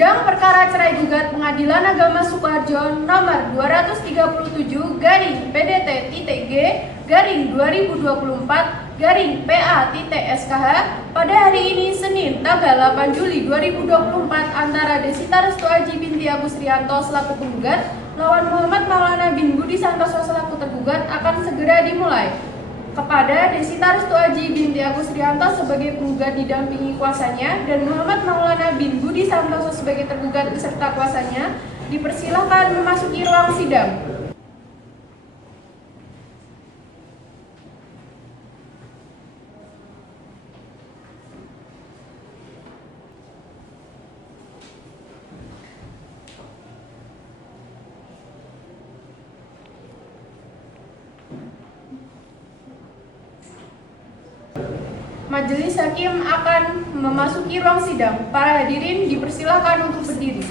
Sidang perkara cerai gugat Pengadilan Agama Sukoharjo nomor 237/PDT-TG/2024/PA-SKH pada hari ini Senin tanggal 8 Juli 2024 antara Desita Restu Aji binti Agus Rianto selaku penggugat lawan Muhammad Maulana bin Budi Santoso selaku tergugat akan segera dimulai. Kepada Desita Restu Aji binti Agus Rianto sebagai penggugat didampingi kuasanya dan Muhammad Maulana bin Budi Santoso sebagai tergugat beserta kuasanya dipersilahkan memasuki ruang sidang. Majelis Hakim akan memasuki ruang sidang. Para hadirin dipersilakan untuk berdiri.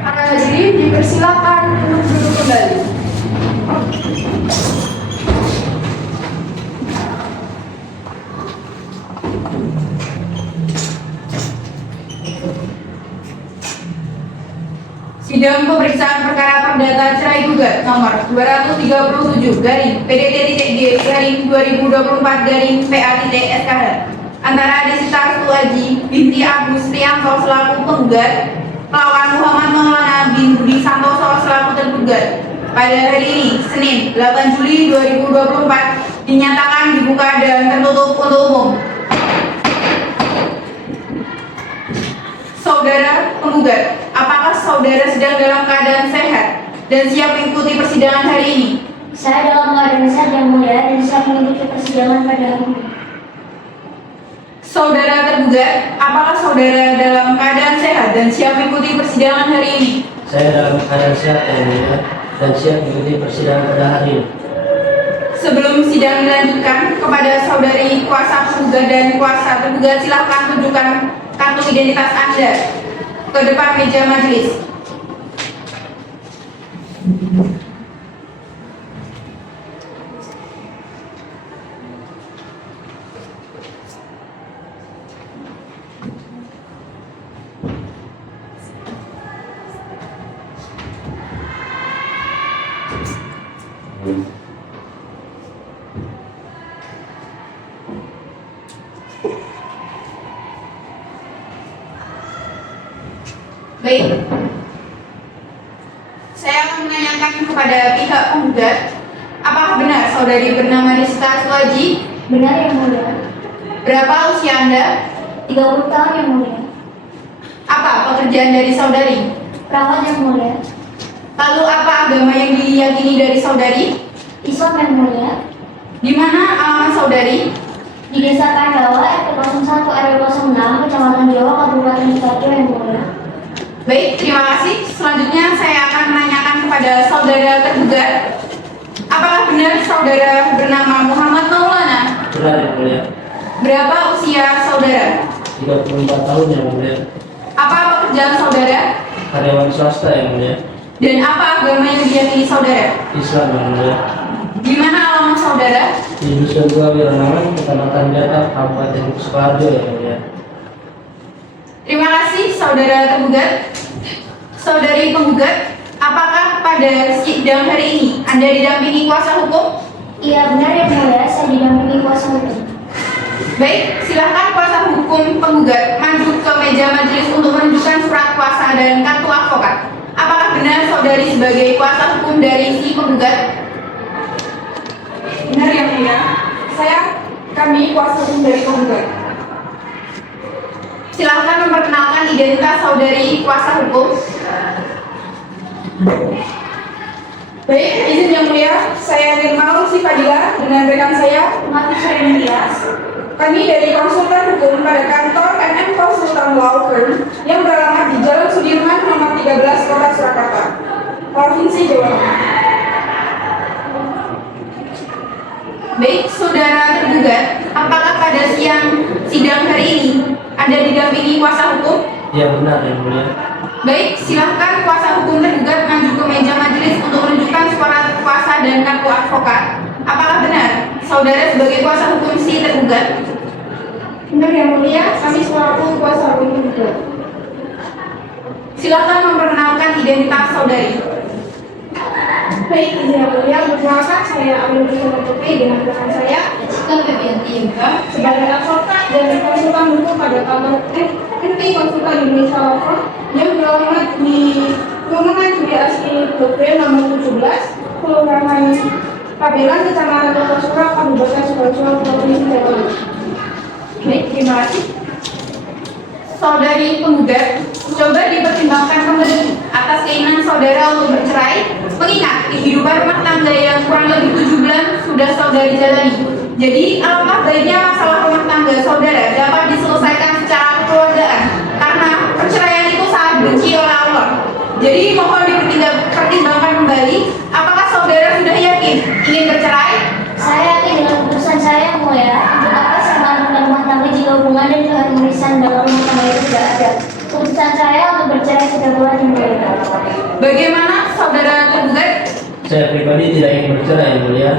Para hadirin dipersilakan untuk duduk kembali. Sidang pemeriksaan perkara perdata cerai gugat nomor 237/PDT-TG/2024/PA-SKH antara Desita Restu Aji binti Agus Rianto selaku penggugat lawan Muhammad Maulana bin Budi Santoso selaku tergugat pada hari ini Senin 8 Juli 2024 dinyatakan dibuka dan tertutup untuk umum. Saudara penggugat, apakah saudara sedang dalam keadaan sehat dan siap mengikuti persidangan hari ini? Saya dalam keadaan sehat yang mulia dan siap mengikuti persidangan pada hari ini. Saudara tergugat, apakah saudara dalam keadaan sehat dan siap mengikuti persidangan hari ini? Saya dalam keadaan sehat yang mulia dan siap mengikuti persidangan pada hari ini. Sebelum sidang dilanjutkan, kepada saudari kuasa penggugat dan kuasa tergugat silakan tunjukkan kartu identitas Anda ke depan meja majelis. Baik, saya akan menanyakan kepada pihak penggugat, apakah benar saudari bernama Desita Restu Aji? Benar yang mulia. Berapa usia Anda? 30 tahun yang mulia. Apa pekerjaan dari saudari? Perawat yang mulia. Lalu apa agama yang diyakini dari saudari? Islam yang mulia. Di mana alamat saudari? Di Desa Kandawa, RT 01 RW 06, Kecamatan Jawa, Kabupaten Sidoarjo yang mulia. Baik, terima kasih. Selanjutnya saya akan menanyakan kepada saudara tergugat, apakah benar saudara bernama Muhammad Maulana? Benar yang mulia. Berapa usia saudara? 34 tahun yang mulia. Apa pekerjaan saudara? Karyawan swasta yang mulia. Dan apa agama yang diyakini saudara? Islam yang mulia. Di mana alamat saudara? Di Dusun Tua Wiranaman, Kecamatan Jatah, Kabupaten Sukoharjo yang mulia. Terima kasih saudara tergugat. Saudari penggugat, apakah pada sidang hari ini Anda didampingi kuasa hukum? Iya benar yang mulia, saya didampingi kuasa hukum. Baik, silakan kuasa hukum penggugat maju ke meja majelis untuk menunjukkan surat kuasa dan kartu advokat. Apakah benar saudari sebagai kuasa hukum dari si penggugat? Benar yang mulia, kami kuasa hukum dari penggugat. Silahkan memperkenalkan identitas saudari kuasa hukum. Baik, izin yang mulia, saya Nirmal Sifadila dengan rekan saya Mati Sering Tias. Kami dari konsultan hukum pada kantor MM Konsultan Law Firm yang beralamat di Jalan Sudirman nomor 13 Kota Surakarta, Provinsi Jawa Tengah. Baik, saudara tergugat, apakah pada siang sidang hari ini Anda didampingi kuasa hukum? Ya benar yang mulia. Baik, silahkan kuasa hukum tergugat maju ke meja majelis untuk menunjukkan surat kuasa dan kartu advokat. Apakah benar saudara sebagai kuasa hukum si tergugat? Benar yang mulia, kami selaku kuasa hukum tergugat. Silahkan memperkenalkan identitas saudari. Baik, izin yang mulia, perkenalkan saya Amin Bersama Putri dengan rekan saya sebagai advokat dan konsultan hukum pada kantor inti konsultan Indonesia Law Firm yang beralamat di Perumahan Judi Asri Dokter nomor 17, Kelurahan Kabelan, Kecamatan Kartasura, Kabupaten Sukabumi, Provinsi Jawa Barat. Baik, terima kasih. Saudari penggugat, coba dipertimbangkan kembali atas keinginan saudara untuk bercerai, mengingat kehidupan rumah tangga yang kurang lebih 7 bulan sudah saudari jalani. Jadi, alangkah baiknya masalah rumah tangga saudara dapat diselesaikan secara kekeluargaan, karena perceraian itu sangat benci oleh Allah. Jadi, mohon dipertimbangkan kembali, apakah saudara sudah yakin ingin bercerai? Saya yakin dengan keputusan saya yang mulia. Untuk apa saya melanjutkan rumah tangga jika hubungan dan keharmonisan dalam rumah tangga itu tidak ada? Keputusan saya untuk bercerai sudah bulan yang mulia. Bagaimana saudara tergugat? Saya pribadi tidak ingin bercerai yang mulia.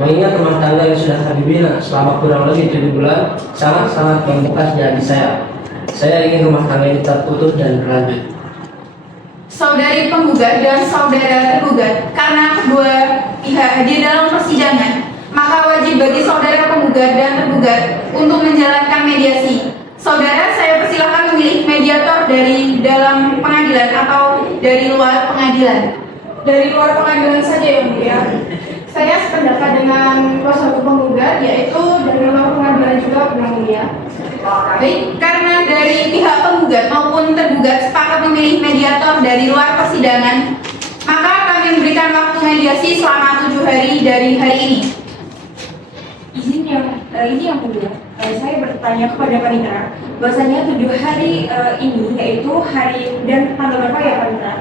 Mengingat rumah tangga yang sudah kami bina selama kurang lebih 7 bulan sangat-sangat membekas di hati saya. Saya ingin rumah tangga ini terputus dan berlanjut. Saudari penggugat dan saudara tergugat, karena kedua pihak hadir dalam persidangan, maka wajib bagi saudara penggugat dan tergugat untuk menjalankan mediasi. Saudara, saya persilahkan memilih mediator dari dalam pengadilan atau dari luar pengadilan. Dari luar pengadilan saja yang mulia. Saya sependapat dengan kuasa hukum penggugat, yaitu dari luar pengadilan juga yang mulia. Baik, karena dari pihak penggugat maupun tergugat sepakat memilih mediator dari luar persidangan, maka kami memberikan waktu mediasi selama 7 hari dari hari ini. Izin yang mulia, saya bertanya kepada panitera, bahwasanya 7 hari ini yaitu hari dan tanggal berapa ya panitera?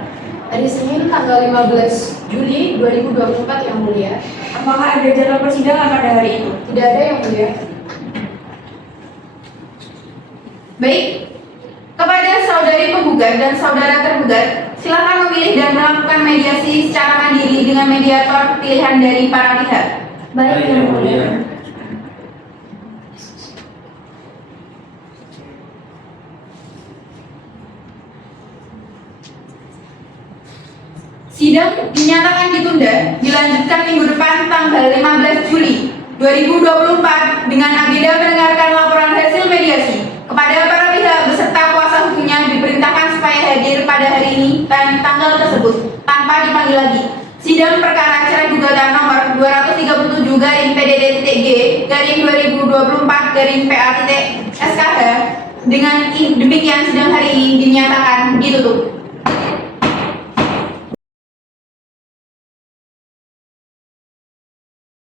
Hari Senin tanggal 15 Juli 2024 yang mulia. Apakah ada jadwal persidangan pada hari itu? Tidak ada yang mulia. Baik, kepada saudari penggugat dan saudara tergugat, silakan memilih dan melakukan mediasi secara mandiri dengan mediator pilihan dari para pihak. Baik yang mulia. Sidang dinyatakan ditunda, dilanjutkan minggu depan tanggal 15 Juli 2024 dengan agenda mendengarkan laporan hasil mediasi. Kepada para pihak beserta kuasa hukumnya diperintahkan supaya hadir pada hari ini dan tanggal tersebut tanpa dipanggil lagi. Sidang perkara cerai gugatan nomor 237-PDD-2024-PA-SKH dengan demikian sidang hari ini dinyatakan ditutup.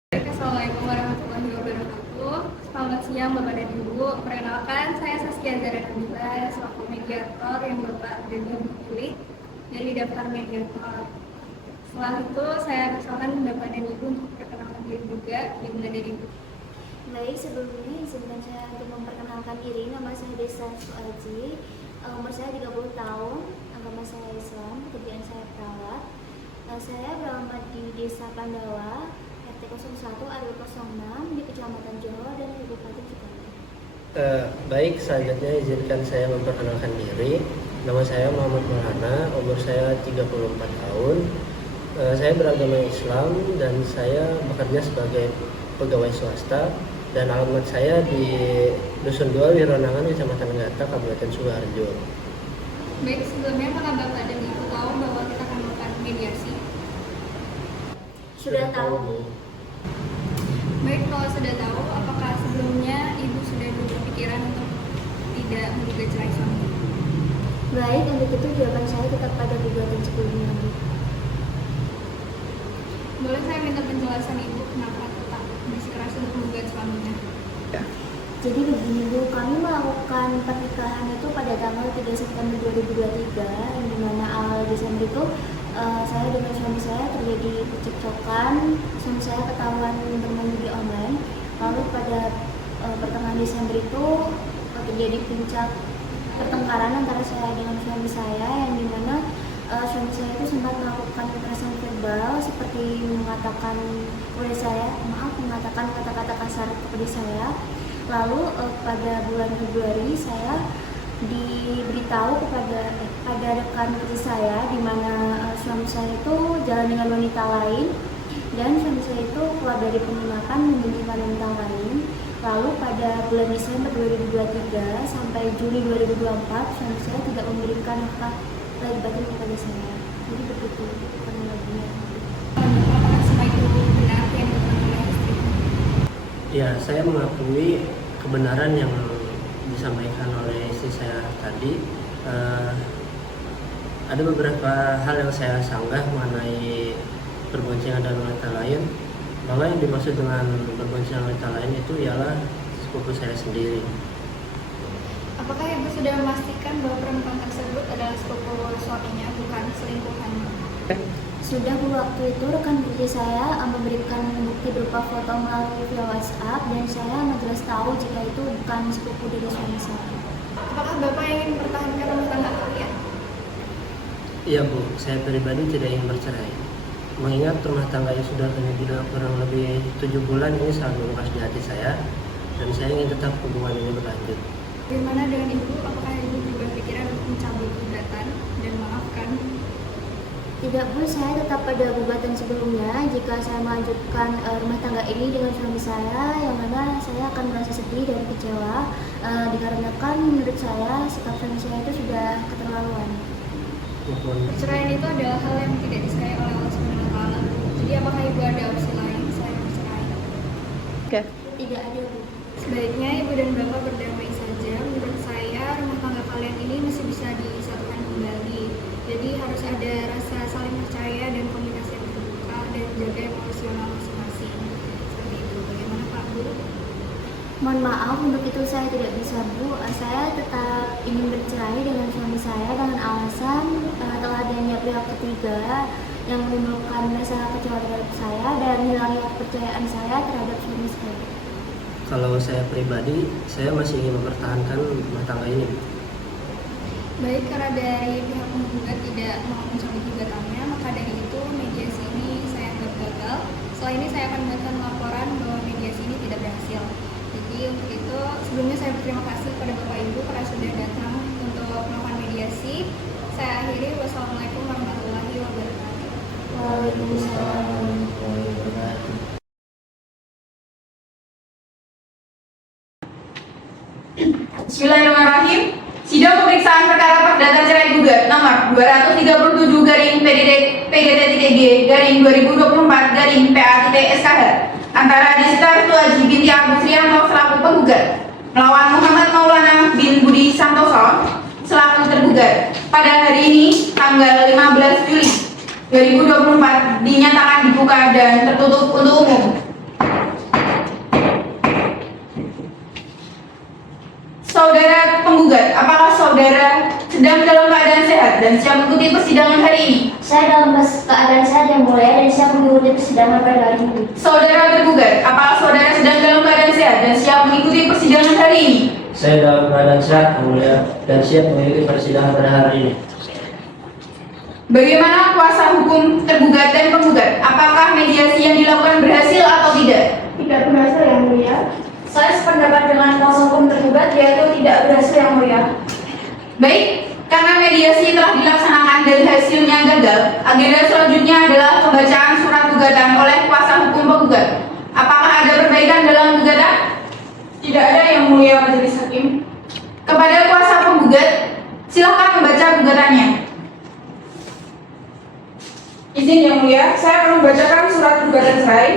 Assalamualaikum warahmatullahi wabarakatuh. Selamat siang Bapak dan Ibu. Perkenalkan, saya Saskia Zara Nabila selaku mediator yang Bapak dan Ibu pilih dari daftar mediator. Setelah itu saya persilakan Bapak dan Ibu untuk perkenalkan diri juga. Dimulai dari Ibu. Baik, sebelumnya izinkan saya untuk memperkenalkan diri. Nama saya Desa Suaji, umur saya 30 tahun, agama saya Islam, pekerjaan saya perawat. Saya beralamat di Desa Pandawa, RT 01 RW 06 di Kecamatan Johor dan Kabupaten Sukabumi. Baik, selanjutnya izinkan saya memperkenalkan diri. Nama saya Muhammad Maulana, umur saya 34 tahun. Saya beragama Islam dan saya bekerja sebagai pegawai swasta dan alamat saya di Dusun 2 Wironangan, Kecamatan Gata, Kabupaten Sukoharjo. Baik, sebelumnya apakah Bapak dan Ibu tahu bahwa kita akan melakukan mediasi? Sudah tahu, Bu. Baik, kalau sudah tahu, apakah sebelumnya Ibu sudah berpikiran untuk tidak menggugat cerai suami? Baik, untuk itu jawaban saya tetap pada gugatan sebelumnya, Bu. Boleh saya minta penjelasan Ibu kenapa tetap bersikeras untuk menggugat suaminya? Jadi begini Bu, kami melakukan pernikahan itu pada tanggal 3 September 2023 yang dimana awal Desember itu saya dengan suami saya terjadi percekcokan. Suami saya ketahuan bermain judi online. Lalu pada pertengahan Desember itu terjadi puncak pertengkaran antara saya dengan suami saya, yang dimana suami saya itu sempat melakukan kekerasan verbal seperti mengatakan kepada saya, mengatakan kata-kata kasar kepada saya. Lalu pada bulan Februari saya diberitahu pada rekan kerja saya di mana suami saya itu jalan dengan wanita lain dan suami saya itu keluar dari penginapan menjadi wanita lain. Lalu pada bulan Desember 2023 sampai Juli 2024 suami saya tidak memberikan nafkah lahir batin kepada saya. Jadi begitu kronologinya. Apakah semua itu benar yang dilakukan oleh istri? Ya, saya mengakui kebenaran yang disampaikan oleh istri saya tadi. Ada beberapa hal yang saya sanggah mengenai berboncengan dengan wanita lain, bahwa yang dimaksud dengan berboncengan wanita lain itu ialah sepupu saya sendiri. Apakah ibu sudah memastikan bahwa perempuan tersebut adalah sepupu suaminya, bukan selingkuhannya? Sudah waktu itu rekan kerja saya memberikan bukti berupa foto melalui via WhatsApp dan saya jelas tahu jika itu bukan sepupu dari suami saya. Apakah Bapak ingin mempertahankan rumah tangga kalian? Iya Bu, saya pribadi tidak ingin bercerai. Mengingat rumah tangga yang sudah kami bina kurang lebih 7 bulan ini sangat menguras di hati saya, dan saya ingin tetap hubungan ini berlanjut. Bagaimana dengan ibu? Apakah ibu juga pikiran untuk mencabut gugatan dan maafkan? Tidak Bu, saya tetap pada gugatan sebelumnya jika saya melanjutkan rumah tangga ini dengan suami saya, yang mana saya akan merasa sedih dan kecewa dikarenakan menurut saya sikap suami saya itu sudah keterlaluan. Perceraian itu adalah hal yang tidak disukai oleh Allah SWT. Jadi apakah ibu ada opsi lain selain bercerai? Tidak ada Bu. Sebaiknya ibu dan bapak berdamai saja. Menurut saya rumah tangga kalian ini masih bisa disatukan kembali. Jadi harus ada rasa saling percaya dan komunikasi yang terbuka dan jaga emosional masing-masing. Seperti itu. Bagaimana Pak Bu? Mohon maaf, untuk itu saya tidak bisa Bu. Saya tetap ingin bercerai dengan suami saya dengan alasan telah adanya pihak ketiga yang menimbulkan rasa kecewa terhadap saya dan hilangnya kepercayaan saya terhadap suami saya. Kalau saya pribadi, saya masih ingin mempertahankan rumah tangga ini. Baik, karena dari pihak penggugat tidak mau mencabut gugatannya, maka dari itu mediasi ini saya anggap gagal. Setelah ini saya akan membuatkan laporan bahwa mediasi ini tidak berhasil. Jadi untuk itu sebelumnya saya berterima kasih kepada Bapak Ibu karena sudah datang untuk melakukan mediasi. Saya akhiri. Wassalamualaikum warahmatullahi wabarakatuh. Waalaikumsalam warahmatullahi wabarakatuh. Bismillahirrahmanirrahim. Sidang pemeriksaan perkara perdata cerai gugat nomor 237 PDT-G 2024 PA-SKH antara Desita Restu Aji binti Agus Rianto selaku penggugat melawan Muhammad Maulana bin Budi Santoso selaku tergugat pada hari ini tanggal 15 Juli 2024 dinyatakan dibuka dan tertutup untuk umum. Saudara penggugat, apakah saudara sedang dalam keadaan sehat dan siap mengikuti persidangan hari ini? Saya dalam keadaan sehat yang mulia dan siap mengikuti persidangan pada hari ini. Saudara tergugat, apakah saudara sedang dalam keadaan sehat dan siap mengikuti persidangan hari ini? Saya dalam keadaan sehat, yang mulia, dan siap mengikuti persidangan pada hari ini. Bagaimana kuasa hukum tergugat dan penggugat? Apakah mediasi yang dilakukan berhasil atau tidak? Tidak berhasil yang mulia. Saya sependapat dengan kuasa hukum tergugat yaitu tidak berhasil yang mulia. Baik, karena mediasi telah dilaksanakan dan hasilnya gagal, agenda selanjutnya adalah pembacaan surat gugatan oleh kuasa hukum penggugat. Apakah ada perbaikan dalam gugatan? Tidak ada yang mulia majelis hakim. Kepada kuasa penggugat, silakan membaca gugatannya. Izin yang mulia, saya akan membacakan surat gugatan cerai.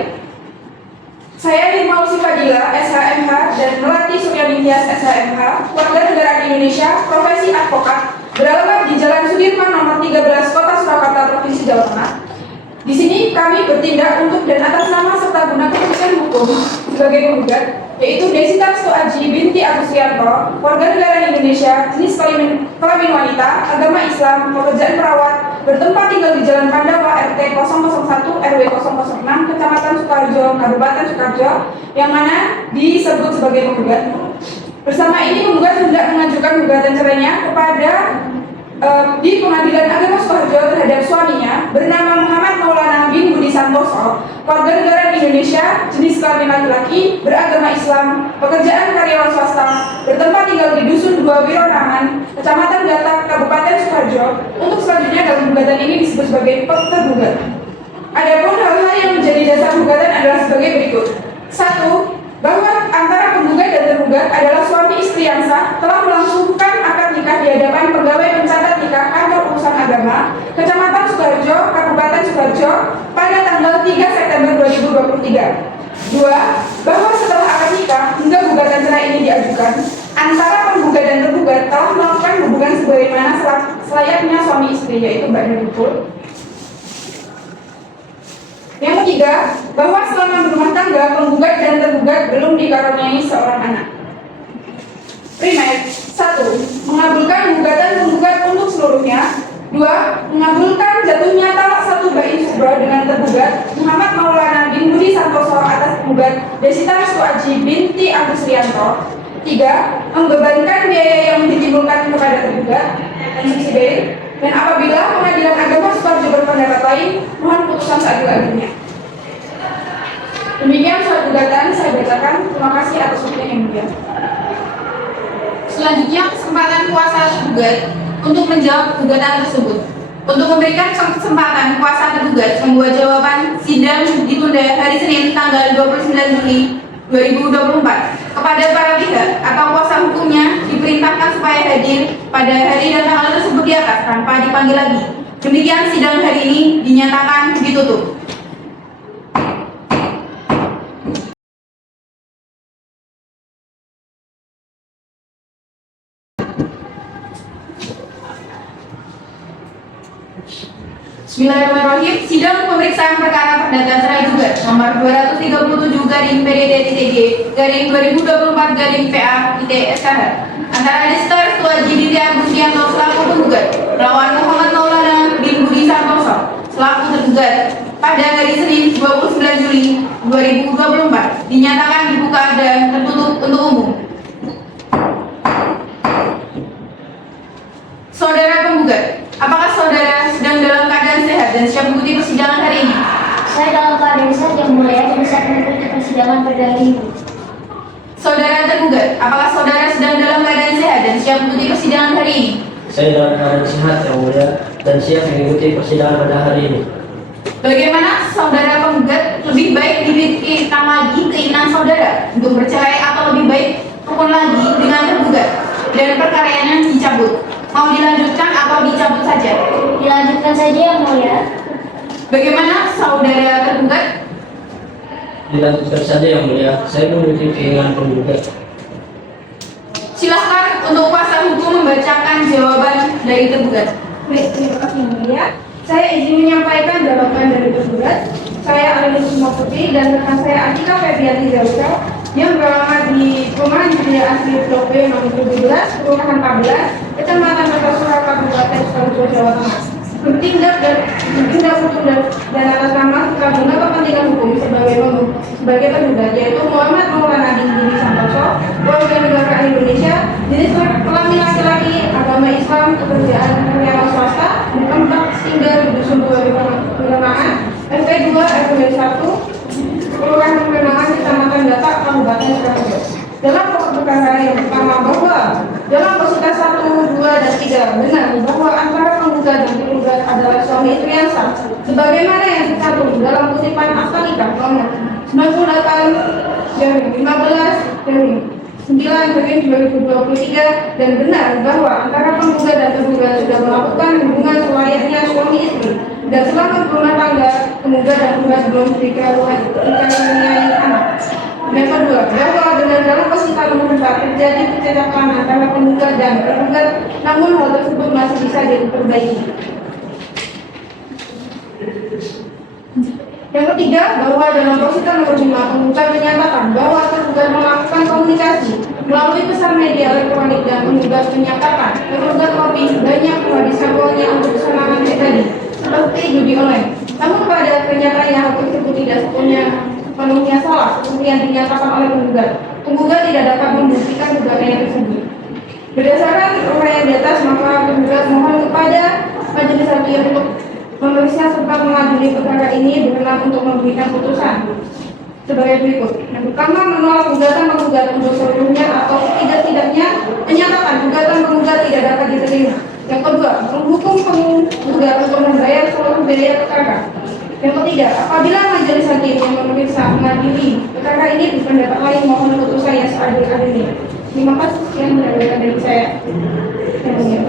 Saya Nirma Usi Fadila, SHMH, dan Melati Suryaningtyas, SHMH, warga negara Indonesia, profesi advokat, beralamat di Jalan Sudirman nomor 13, Kota Surakarta, Provinsi Jawa Tengah. Di sini kami bertindak untuk dan atas nama serta guna kepentingan hukum sebagai penggugat, yaitu Desita Restu Aji binti Agus Rianto, warga negara Indonesia, jenis kelamin wanita, agama Islam, pekerjaan perawat, bertempat tinggal di Jalan Pandawa RT 001 RW 006 Kecamatan Sukarjo, Kabupaten Sukarjo, yang mana disebut sebagai penggugat. Bersama ini penggugat hendak mengajukan gugatan cerainya kepada di Pengadilan Agama Sukoharjo terhadap suaminya bernama Muhammad Maulana bin Budi Santoso, warga negara Indonesia, jenis kelamin laki-laki, beragama Islam, pekerjaan karyawan swasta, bertempat tinggal di Dusun 2 Wironangan, Kecamatan Gatak, Kabupaten Sukoharjo. Untuk selanjutnya dalam gugatan ini disebut sebagai tergugat. Adapun hal-hal yang menjadi dasar gugatan adalah sebagai berikut. 1. Bahwa antara penggugat dan tergugat adalah suami istri yang sah telah melangsungkan akad nikah di hadapan pegawai pencatat nikah kantor urusan agama Kecamatan Sukoharjo, Kabupaten Sukoharjo pada tanggal 3 September 2023. 2. Bahwa setelah akad nikah hingga gugatan cerai ini diajukan, antara penggugat dan tergugat telah melakukan hubungan sebagaimana selayaknya suami istri, yaitu badan betul. Yang ketiga, bahwa selama berumah tangga, penggugat dan tergugat belum dikaruniai seorang anak. Primer, 1. Mengabulkan gugatan penggugat untuk seluruhnya. 2. Mengabulkan jatuhnya talak 1 bain subro dengan tergugat Muhammad Maulana bin Budi Santoso atas penggugat Desita Restu Aji binti Agus Rianto. 3. Membebankan biaya yang ditimbulkan kepada tergugat dan subsidi. Dan apabila Pengadilan Agama Sukoharjo berpendapat lain, mohon putusan seadil-adilnya. Demikian surat gugatan saya bacakan. Terima kasih atas waktunya yang mulia. Selanjutnya kesempatan kuasa tergugat untuk menjawab gugatan tersebut. Untuk memberikan kesempatan kuasa tergugat membuat jawaban, sidang ditunda hari Senin tanggal 29 Juli 2024. Kepada para pihak atau kuasa hukumnya diperintahkan supaya hadir pada hari dan tanggal tersebut di atas tanpa dipanggil lagi. Demikian sidang hari ini dinyatakan ditutup. Bismillahirrahmanirrahim. Sidang pemeriksaan perkara perdata cerai gugat nomor 237 garing PDT-TG garing 2024 garing PA ITSKH antara Desita Restu Aji binti Agus Rianto selaku penggugat melawan Muhammad Maulana bin Budi Santoso selaku tergugat pada hari Senin 29 Juli 2024 dinyatakan dibuka dan tertutup untuk umum. Saudara penggugat, apakah saudara sedang dalam keadaan sehat dan siap mengikuti persidangan hari ini? Saya dalam keadaan sehat yang mulia dan siap mengikuti persidangan pada hari ini. Saudara tergugat, apakah saudara sedang dalam keadaan sehat dan siap mengikuti persidangan hari ini? Saya dalam keadaan sehat yang mulia dan siap mengikuti persidangan pada hari ini. Bagaimana saudara penggugat lebih baik diberikan lagi keinginan saudara untuk bercerai atau lebih baik rukun lagi dengan tergugat dan perkaranya dicabut? Mau dilanjutkan atau dicabut saja? Dilanjutkan saja yang mulia. Bagaimana saudara tergugat? Dilanjutkan saja yang mulia. Saya memiliki keinginan penggugat. Silahkan untuk kuasa hukum membacakan jawaban dari tergugat. Baik, terima kasih yang mulia. Saya izin menyampaikan jawaban dari tergugat. Saya Alinus Putri dan rekan saya Atika Febrianti Zawira yang beralamat di Perumahan Jaya Asri Blok B nomor 17, Kelurahan 14, Kecamatan Kartasura, Kabupaten Sukoharjo, Jawa Tengah. Bertindak dan atas nama serta guna kepentingan hukum sebagai tergugat yaitu Muhammad Maulana bin Budi Santoso, warga negara Indonesia, jenis kelamin laki-laki, agama Islam, pekerjaan karyawan swasta, tempat tinggal di Dusun 2 Wironangan, RT 2 RW 1, Kelurahan Wironangan, Kecamatan Gatak, Kabupaten Sukoharjo. Dalam pokok perkara yang pertama bahwa dalam positas 1, 2, dan 3 benar bahwa antara penggugat dan tergugat adalah suami istri yang sah sebagaimana yang tercantum dalam kutipan akta nikah nomor 98 garing 15 garing 9 garing 2023 dan benar bahwa antara penggugat dan tergugat sudah melakukan hubungan selayaknya suami istri dan selama berumah tangga penggugat dan tergugat belum dikaruniai anak. Yang kedua, bahwa benar dalam persidangan nomor 4 terjadi kecelakaan antara penggugat dan tergugat, namun hal tersebut masih bisa diperbaiki. Yang ketiga, bahwa dalam persidangan nomor 5 penggugat menyatakan bahwa tergugat melakukan komunikasi melalui pesan media elektronik dan penggugat menyatakan tergugat lebih banyak menghabiskan uangnya untuk kesenangan pribadi seperti judi online. Namun pada kenyataannya hal tersebut tidak sepenuhnya salah seperti yang dinyatakan oleh penggugat. penggugat tidak dapat membuktikan gugatannya tersebut. Berdasarkan uraian di atas, maka penggugat mohon kepada majelis hakim untuk memeriksa serta mengadili perkara ini berkenan untuk memberikan putusan sebagai berikut. Yang pertama, menolak gugatan penggugat untuk seluruhnya atau setidak-tidaknya menyatakan gugatan penggugat tidak dapat diterima. Yang kedua, menghukum penggugat untuk membayar seluruh biaya perkara. Yang ketiga, apabila majelis hakim yang memeriksa mengadili perkara ini berpendapat lain, mohon putusan yang seadil-adilnya. Terima kasih sekian dari saya. Yang mulia.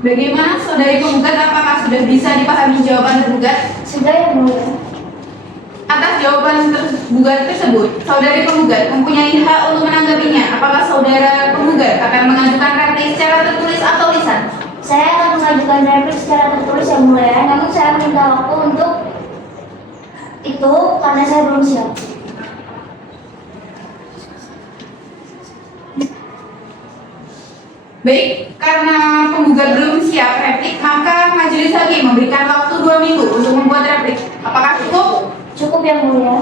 Bagaimana saudari penggugat, apakah sudah bisa dipahami jawaban tergugat? Sudah yang mulia. Atas jawaban tergugat tersebut, saudari penggugat mempunyai hak untuk menanggapinya. Apakah saudara penggugat akan mengajukan replik secara tertulis atau lisan? Saya akan mengajukan replik secara tertulis yang mulia, namun saya minta waktu untuk itu karena saya belum siap. Baik, karena penggugat belum siap replik, maka majelis hakim memberikan waktu 2 minggu untuk membuat replik. Apakah cukup? Cukup yang mulia.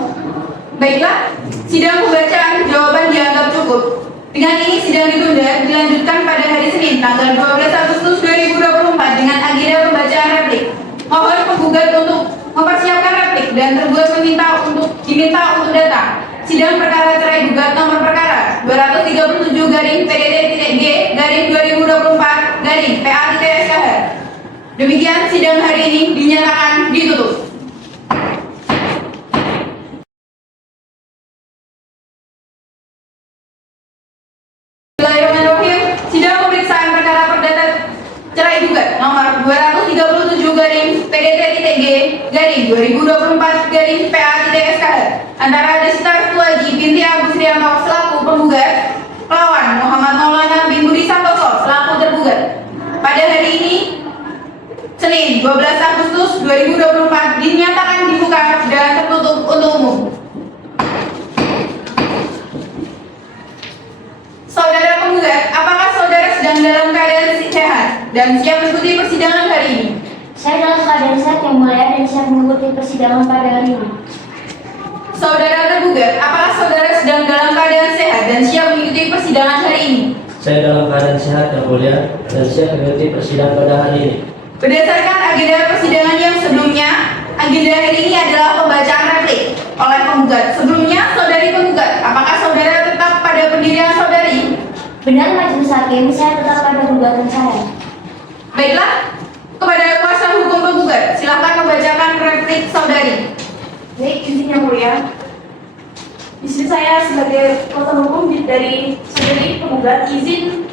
Baiklah, sidang pembacaan jawaban dianggap cukup. Dengan ini sidang ditunda dilanjutkan pada hari Senin tanggal 12 Agustus 2024 dengan agenda pembacaan replik. Mohon penggugat untuk mempersiapkan replik dan tergugat diminta untuk datang. Sidang perkara cerai gugat nomor perkara 237-PDT-G-2024-PA-SKH. Demikian sidang hari ini dinyatakan ditutup. Bismillahirrahmanirrahim. Sidang pemeriksaan perkara perdata cerai gugat nomor 237-G-PDT-G-2024-PA-SKH antara Desita Restu Aji binti Agus Rianto selaku penggugat melawan Muhammad Maulana bin Budi Santoso selaku tergugat. Pada hari ini Senin 12 Agustus 2024 dinyatakan dibuka dan tertutup untuk umum. Saudara penggugat, apakah saudara sedang dalam keadaan sehat dan siap mengikuti persidangan hari ini? Saya dalam keadaan sehat yang mulia dan siap mengikuti persidangan pada hari ini. Saudara tergugat, apakah saudara sedang dalam keadaan sehat dan siap mengikuti persidangan hari ini? Saya dalam keadaan sehat yang mulia dan siap mengikuti persidangan pada hari ini. Berdasarkan agenda persidangan yang sebelumnya, agenda hari ini adalah pembacaan replik oleh penggugat. Sebelumnya, saudari penggugat, apakah saudara tetap pada pendirian saudari? Benar majelis hakim, saya tetap pada gugatan saya. Baiklah, kepada kuasa hukum penggugat, silakan membacakan replik saudari. Baik, izin yang mulia. Di sini saya sebagai kuasa hukum dari saudari penggugat izin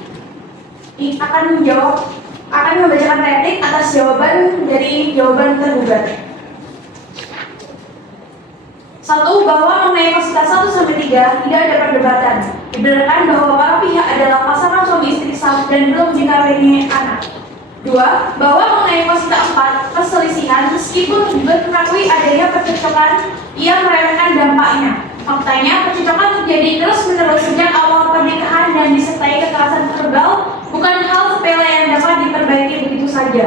akan membacakan replik atas jawaban dari jawaban tergugat. 1. Bahwa mengenai fasilitas 1-3 tidak ada perdebatan. Dibenarkan bahwa para pihak adalah pasangan suami istri sah dan belum dikaruniai anak. 2. Bahwa mengenai fasilitas 4 perselisihan meskipun tergugat mengakui adanya percecokan, ia meremehkan dampaknya. Faktanya percecokan terjadi terus-menerus sejak awal pernikahan dan disertai kekerasan verbal, bukan hal sepele yang dapat diperbaiki begitu saja.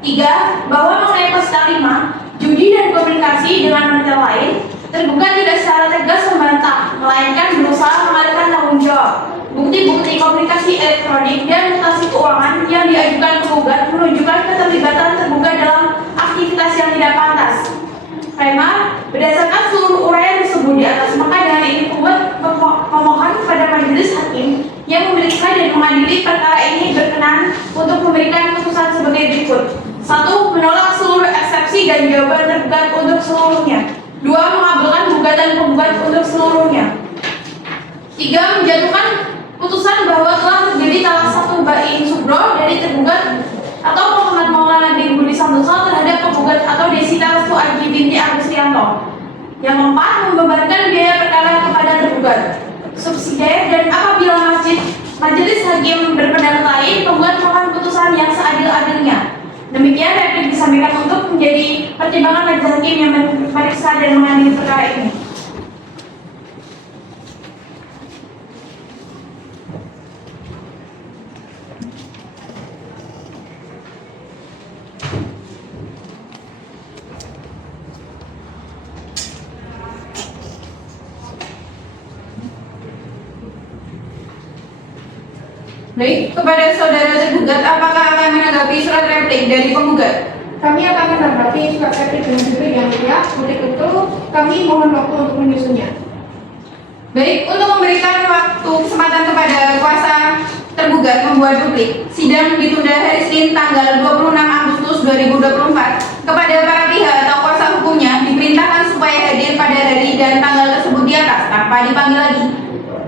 3. Bahwa mengenai fasilitas 5 judi dan komunikasi dengan wanita lain, tergugat tidak secara tegas membantah, melainkan berusaha mengalihkan tanggung jawab. Bukti-bukti komunikasi elektronik dan mutasi keuangan yang diajukan penggugat menunjukkan keterlibatan tergugat dalam aktivitas yang tidak pantas. Prima, berdasarkan seluruh uraian tersebut di atas, maka dengan ini penggugat memohon kepada majelis hakim yang memeriksa dan mengadili perkara ini berkenan untuk memberikan putusan sebagai berikut. 1. Menolak seluruh eksepsi dan jawaban tergugat untuk seluruhnya. 2. Mengabulkan gugatan penggugat untuk seluruhnya. 3. Menjatuhkan putusan bahwa telah terjadi salah satu bain subro dari tergugat atau Muhammad Maulana bin Budi Santoso terhadap penggugat atau Desita Restu Aji binti Agus Rianto. Yang keempat, membebankan biaya perkara kepada tergugat. Subsidiar dan apabila majelis hakim berpendapat lain, penggugat mohon putusan yang seadil-adilnya. Demikian replik disampaikan untuk menjadi pertimbangan majelis hakim yang memeriksa dan mengadili perkara ini. Baik, kepada saudara tergugat, apakah akan menanggapi surat replik dari penggugat? Kami akan menanggapi surat replik dengan jujur yang mulia. Untuk itu, kami mohon waktu untuk menyusunnya. Baik, untuk memberikan waktu kesempatan kepada kuasa tergugat membuat duplik, sidang ditunda hari Senin tanggal 26 Agustus 2024. Kepada para pihak atau kuasa hukumnya diperintahkan supaya hadir pada hari dan tanggal tersebut di atas tanpa dipanggil lagi.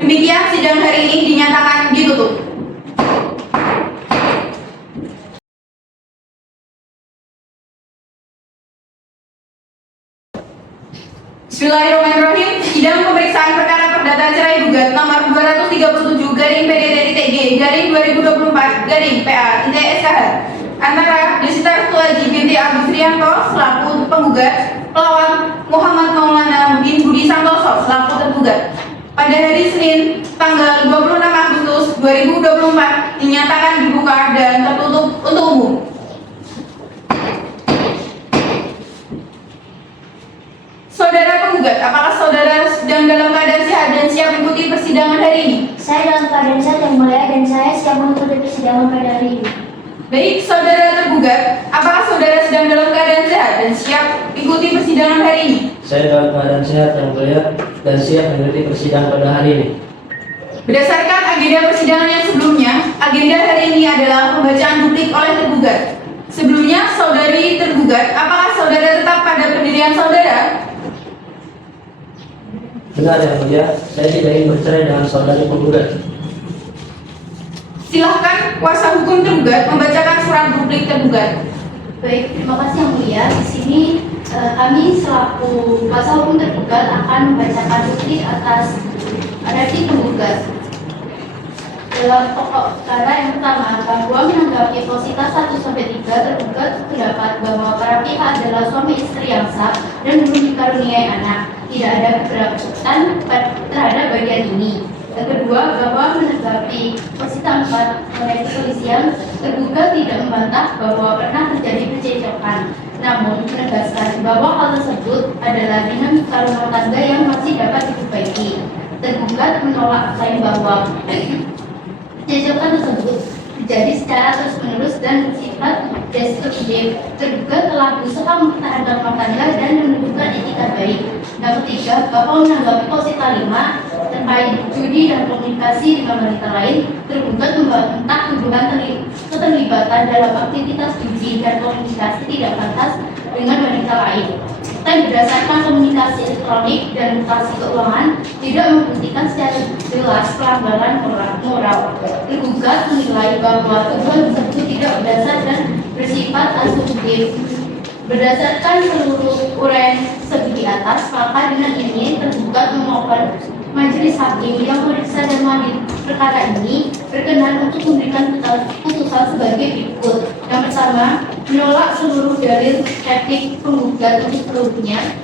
Demikian sidang hari ini dinyatakan ditutup. Bismillahirrahmanirrahim. Sidang pemeriksaan perkara perdata cerai gugat nomor 237/PDT-2024/PA-SKH antara Desita Restuaji binti Agus Rianto selaku penggugat melawan Muhammad Maulana bin Budi Santoso selaku tergugat. Pada hari Senin tanggal 26 Agustus 2024 dinyatakan dibuka dan tertutup untuk umum. Saudara penggugat, apakah saudara sedang dalam keadaan sehat dan siap mengikuti persidangan hari ini? Saya dalam keadaan sehat yang mulia dan saya siap mengikuti persidangan pada hari ini. Baik, saudara tergugat, apakah saudara sedang dalam keadaan sehat dan siap mengikuti persidangan hari ini? Saya dalam keadaan sehat yang mulia dan siap mengikuti persidangan pada hari ini. Berdasarkan agenda persidangan yang sebelumnya, agenda hari ini adalah pembacaan duplik oleh tergugat. Sebelumnya, saudari tergugat, apakah saudara tetap pada pendirian saudara? Benar yang mulia, saya tidak ingin bercerai dengan saudari penggugat. Silahkan kuasa hukum tergugat membacakan surat duplik tergugat. Baik, terima kasih yang mulia. Di sini kami selaku kuasa hukum tergugat akan membacakan duplik atas redaksi penggugat. Dalam pokok perkara yang pertama, bahwa menanggapi posita 1-3 tergugat pendapat bahwa para pihak adalah suami istri yang sah dan belum dikaruniai anak. Tidak ada keberatan terhadap bagian ini. Yang kedua, bahwa menanggapi posita 4 oleh kepolisian, tergugat tidak membantah bahwa pernah terjadi percekcokan, namun menegaskan bahwa hal tersebut adalah dinamika rumah tangga yang masih dapat diperbaiki. Tergugat menolak klaim bahwa percekcokan tersebut terjadi secara terus-menerus dan bersifat destruktif. Tergugat telah berusaha mempertahankan rumah tangga dan menunjukkan etikat baik. Yang ketiga, bahwa menanggapi posita 5 terkait judi dan komunikasi dengan wanita lain, tergugat membantah tuduhan keterlibatan dalam aktivitas judi dan komunikasi tidak pantas dengan wanita lain. Dan berdasarkan komunikasi elektronik dan mutasi keuangan tidak membuktikan secara jelas pelanggaran moral. Tergugat menilai bahwa tuduhan tersebut tidak berdasar dan bersifat asumtif. Berdasarkan seluruh uraian di atas, maka dengan ini tergugat memohon majelis hakim yang memeriksa dan mengadili perkara ini berkenan untuk memberikan putusan sebagai berikut. Yang pertama, menolak seluruh dalil etik penggugat untuk seluruhnya.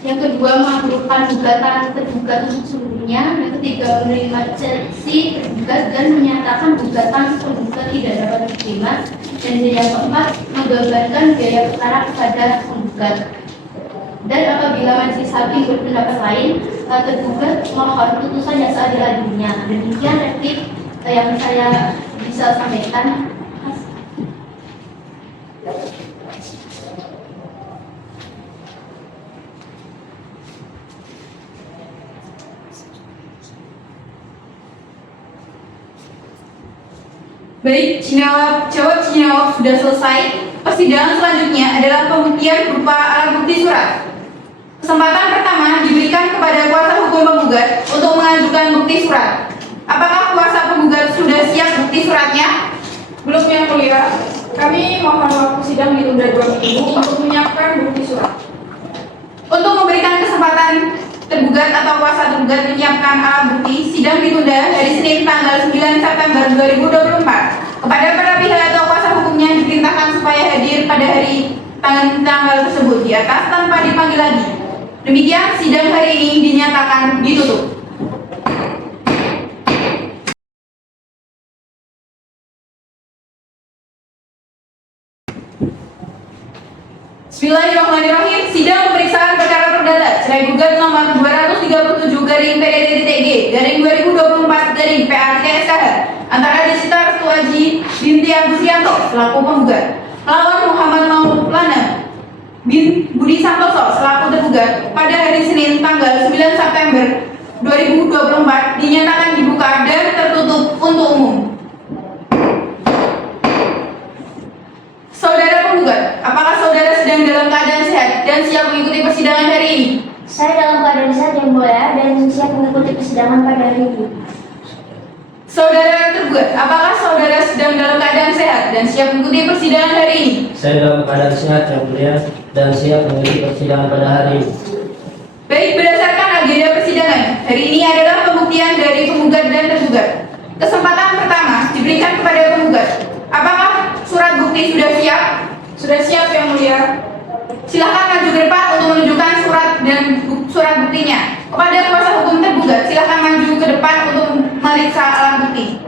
Yang kedua, mengabulkan gugatan tergugat untuk seluruhnya. Yang ketiga, menerima eksepsi tergugat dan menyatakan gugatan penggugat tidak dapat diterima. Dan yang keempat, membebankan biaya perkara kepada penggugat. Dan apabila majelis hakim berpendapat lain, tergugat mohon putusan yang seadil-adilnya. Demikian replik yang saya bisa sampaikan. Baik, jawab sudah selesai. Persidangan selanjutnya adalah pembuktian berupa alat bukti surat. Kesempatan pertama diberikan kepada kuasa hukum penggugat untuk mengajukan bukti surat. Apakah kuasa penggugat sudah siap bukti suratnya? Belum yang mulia, kami mohon waktu sidang ditunda 2 minggu untuk menyiapkan bukti surat. Untuk memberikan kesempatan tergugat atau kuasa tergugat menyiapkan alat bukti, sidang ditunda hari Senin tanggal 9 September 2024. Kepada para pihak atau kuasa hukumnya diperintahkan supaya hadir pada hari tanggal tersebut di atas tanpa dipanggil lagi. Demikian sidang hari ini dinyatakan ditutup. Bismillahirrahmanirrahim. Sidang pemeriksaan perkara perdata cerai gugat nomor 237/PDT-TG/2024/PA3SKH antara Desita Restu Aji binti Agusrianto selaku penggugat melawan Muhammad Maulana bin Budi Santoso selaku tergugat pada hari Senin tanggal 9 September 2024 dinyatakan dibuka dan tertutup untuk umum. Saudara penggugat, apakah saudara sedang dalam keadaan sehat dan siap mengikuti persidangan hari ini? Saya dalam keadaan sehat yang mulia dan siap mengikuti persidangan pada hari ini. Saudara tergugat, apakah saudara sedang dalam keadaan sehat dan siap mengikuti persidangan hari ini? Saya dalam keadaan sehat yang mulia dan siap mengikuti persidangan pada hari ini. Baik, berdasarkan agenda persidangan, hari ini adalah pembuktian dari penggugat dan tergugat. Kesempatan pertama diberikan kepada penggugat. Apakah surat bukti sudah siap? Sudah siap yang mulia. Silakan maju ke depan untuk menunjukkan surat buktinya. Kepada kuasa hukum tergugat, silakan maju ke depan untuk memeriksa alat bukti.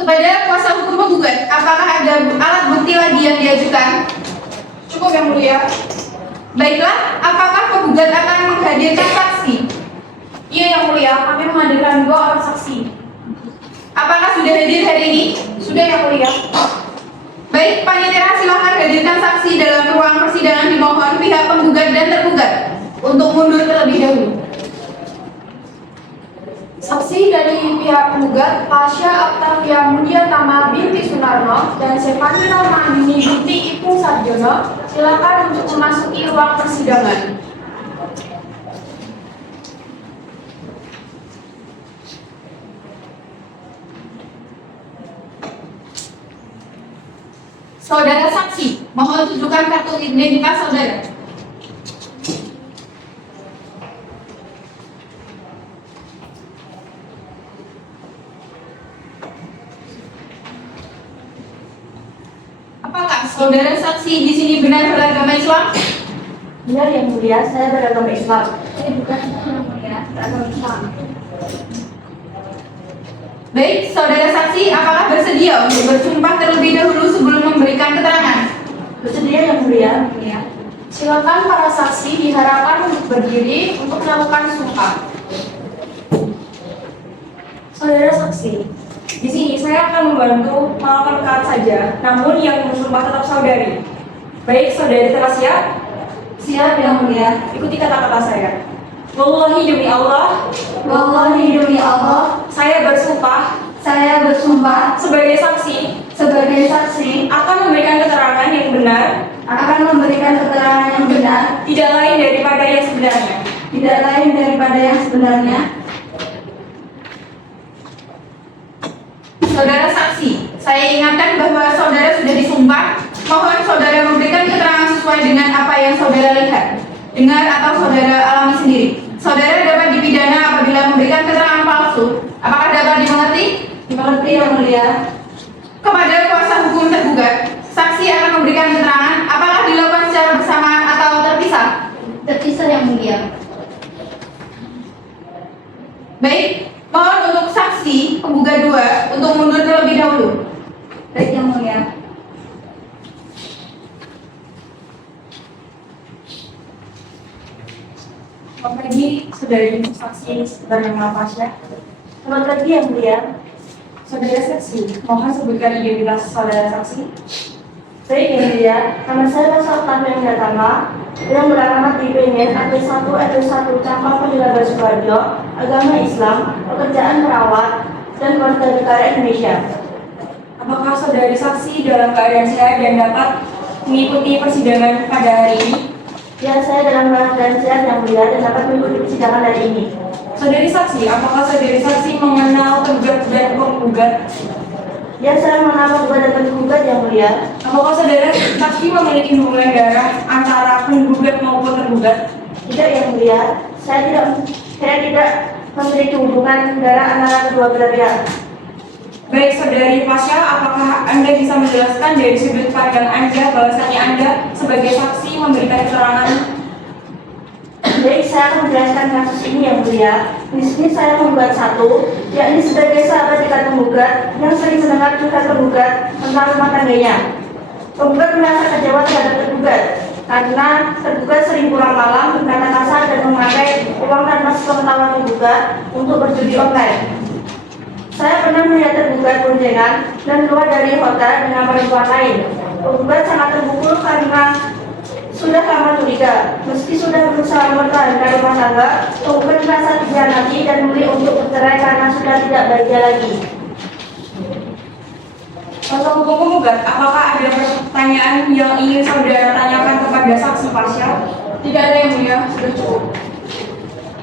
Kepada kuasa hukum penggugat, apakah ada alat bukti lagi yang diajukan? Cukup yang mulia. Baiklah, apakah penggugat akan menghadirkan saksi? Iya yang mulia, kami menghadirkan 2 orang saksi. Apakah sudah hadir hari ini? Sudah yang mulia. Baik, panitia silakan hadirkan saksi dalam ruang persidangan. Dimohon pihak penggugat dan tergugat untuk mundur terlebih dahulu. Saksi dari pihak penggugat Pasha Octavia Mulyatama binti Sunarno dan Stefani Normandini binti Ipung Sarjono, silakan untuk memasuki ruang persidangan. Saudara saksi, mohon tunjukkan kartu identitas saudara. Apakah saudara saksi di sini benar beragama Islam? Benar yang mulia, saya beragama Islam. Saya bukan yang mulia, beragama Islam. Baik, saudara saksi, apakah bersedia untuk bersumpah terlebih dahulu sebelum memberikan keterangan? Bersedia yang mulia. Silakan para saksi diharapkan untuk berdiri untuk melakukan sumpah. Saudara saksi, di sini saya akan membantu melengkapkan saja, namun yang bersumpah tetap saudari. Baik, saudari telah siap? Siap yang mulia. Ikuti kata-kata saya. Wallahi demi Allah, Wallahi demi Allah, saya bersumpah sebagai saksi akan memberikan keterangan yang benar, tidak lain daripada yang sebenarnya. Saudara saksi, saya ingatkan bahwa saudara sudah disumpah. Mohon saudara memberikan keterangan sesuai dengan apa yang saudara lihat, dengar atau saudara alami sendiri. Saudara dapat dipidana apabila memberikan keterangan palsu. Apakah dapat dimengerti? Dimengerti yang mulia. Kepada kuasa hukum tergugat, saksi akan memberikan keterangan apakah dilakukan secara bersamaan atau terpisah. Terpisah yang mulia. Baik, mohon untuk saksi penggugat 2 untuk mundur terlebih dahulu. Baik yang mulia. Selamat pagi, saudari saksi bernama Pasha. Selamat pagi yang mulia. Saudara saksi, mohon sebutkan identitas saudara saksi. Baik yang mulia, nama saya Pasha Octavia Mulyatama yang beralamat di PNN RT1 RT1 Cangkang Penjelasan Sukoharjo, agama Islam, pekerjaan perawat, dan Warga Negara Indonesia. Apakah saudari saksi dalam keadaan sehat dan dapat mengikuti persidangan pada hari ini? Ya, saya dalam keadaan sehat yang mulia dan dapat mengikuti persidangan hari ini. Saudari saksi, apakah saudari saksi mengenal tergugat dan penggugat? Ya, saya mengenal penggugat dan tergugat yang mulia. Apakah saudara saksi memiliki hubungan darah antara penggugat maupun tergugat? Tidak yang mulia, saya tidak memiliki hubungan darah antara kedua belah pihak. Baik, saudari Pasha, apakah Anda bisa menjelaskan dari sudut pandang Anda bahwasanya Anda sebagai saksi memberikan keterangan? Baik, saya akan menjelaskan kasus ini yang mulia. Di sini saya membuat satu, yakni sebagai sahabat dekat penggugat yang sering mendengar curhat penggugat tentang rumah tangganya. Penggugat merasa kecewa terhadap tergugat karena tergugat sering pulang malam, berkata kasar dan memakai uang tanpa sepengetahuan penggugat untuk berjudi online. Saya pernah melihat tergugat boncengan dan keluar dari hotel dengan perempuan lain. Penggugat sangat terpukul karena sudah lama curiga. Meski sudah berusaha mempertahankan rumah tangga, penggugat merasa dikhianati dan memilih untuk bercerai karena sudah tidak bahagia lagi. Kuasa hukum penggugat, apakah ada pertanyaan yang ingin saudara tanyakan kepada saksi Pasha? Tidak ada yang mulia, sudah cukup.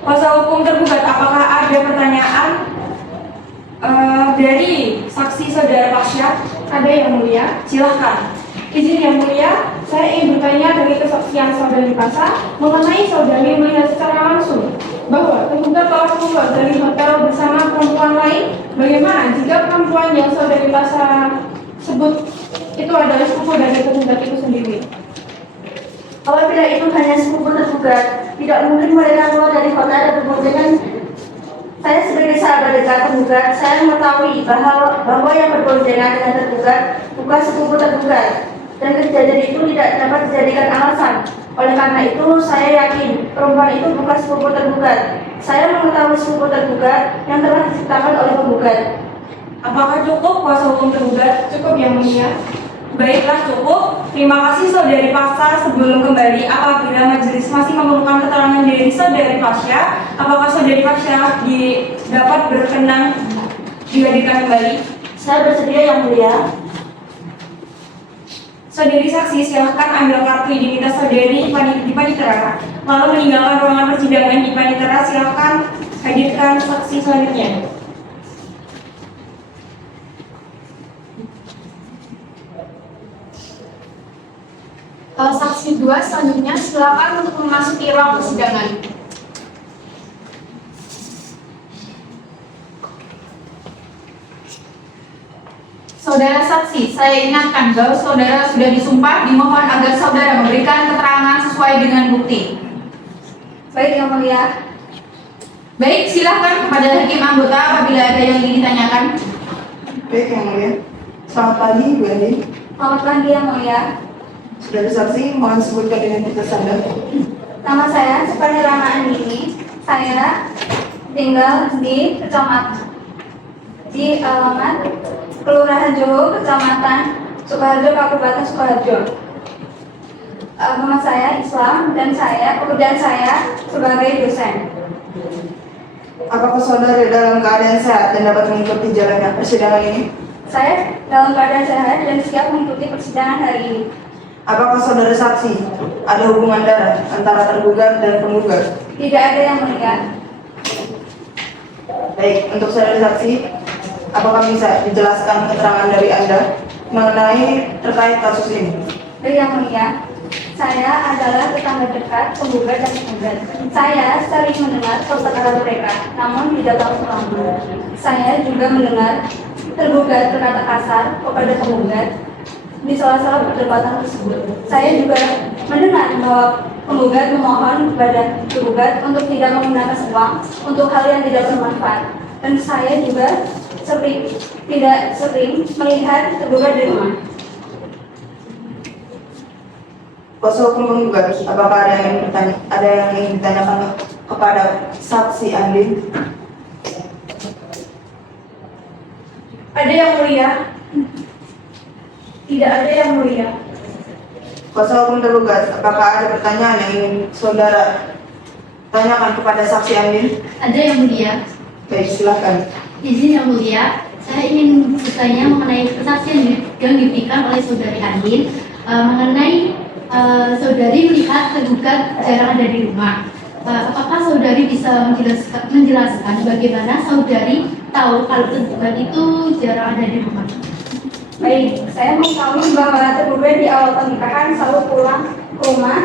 Kuasa hukum tergugat, apakah ada pertanyaan dari saksi saudara Pasha? Ada yang mulia, silahkan. Izin yang mulia, saya ingin bertanya dari kesaksian saudari Pasha mengenai saudari melihat secara langsung bahwa tergugat telah keluar dari hotel bersama perempuan lain. Bagaimana jika perempuan yang saudari Pasha sebut itu adalah sepupu dari tergugat itu sendiri? Apabila itu hanya sepupu tergugat, tidak mungkin mereka keluar dari hotel dan berboncengan. Saya sebagai sahabat dekat tergugat, saya mengetahui bahwa yang berboncengan dengan tergugat bukan sepupu tergugat, dan kejadian itu tidak dapat dijadikan alasan. Oleh karena itu, saya yakin perempuan itu bukan sepupu tergugat. Saya mengetahui sepupu tergugat yang telah diciptakan oleh penggugat. Apakah cukup kuasa hukum tergugat? Cukup yang mulia. Baiklah, cukup. Terima kasih saudari Pasha. Sebelum kembali, apabila majelis masih memerlukan keterangan dari saudari Pasha, apakah saudari Pasha dapat berkenan dihadirkan kembali? Saya bersedia yang mulia. Saudari saksi, silahkan ambil kartu identitas saudari di panitera, lalu meninggalkan ruangan persidangan di panitera. Silahkan hadirkan saksi selanjutnya. Saksi 2 selanjutnya silakan untuk memasuki ruang persidangan. Saudara saksi, saya ingatkan bahwa saudara sudah disumpah, dimohon agar saudara memberikan keterangan sesuai dengan bukti. Baik yang mulia. Baik, silahkan kepada hakim anggota apabila ada yang ingin ditanyakan. Baik yang mulia. Selamat pagi, Bu Andi. Selamat pagi yang mulia. Saudara saksi, mohon sebutkan identitas Anda. Nama saya Supani Rama Andini. Saya tinggal di alamat Kelurahan Joho, Kecamatan Sukoharjo, Kabupaten Sukoharjo. Nama saya Islam dan pekerjaan saya sebagai dosen. Apakah saudara dalam keadaan sehat dan dapat mengikuti jalannya persidangan ini? Saya dalam keadaan sehat dan siap mengikuti persidangan hari ini. Apakah saudara saksi ada hubungan darah antara tergugat dan penggugat? Tidak ada yang mulia. Baik, untuk saudara saksi, apakah bisa dijelaskan keterangan dari Anda mengenai terkait kasus ini? Baik yang mulia. Saya adalah tetangga dekat penggugat dan penggugat. Saya sering mendengar pertengkaran mereka, namun tidak tahu selama. Saya juga mendengar tergugat berkata kasar kepada penggugat di sela-sela perdebatan tersebut. Saya juga mendengar bahwa penggugat memohon kepada tergugat untuk tidak menggunakan uang untuk hal yang tidak bermanfaat. Dan saya juga tidak sering melihat tergugat di rumah. Kuasa hukum penggugat, apakah ada yang ingin ditanyakan kepada saksi Andi? Ada yang mulia? Tidak ada yang mulia. Kuasa hukum tergugat, apakah ada pertanyaan yang ingin saudara tanyakan kepada saksi Andi? Ada yang mulia. Baik, silakan. Izin yang mulia, saya ingin bertanya mengenai kesaksian yang diberikan oleh saudari Andin mengenai saudari melihat tergugat jarang ada di rumah. Apakah saudari bisa menjelaskan bagaimana saudari tahu kalau tergugat itu jarang ada di rumah? Baik, saya mengetahui bahwa tergugat di awal pernikahan selalu pulang ke rumah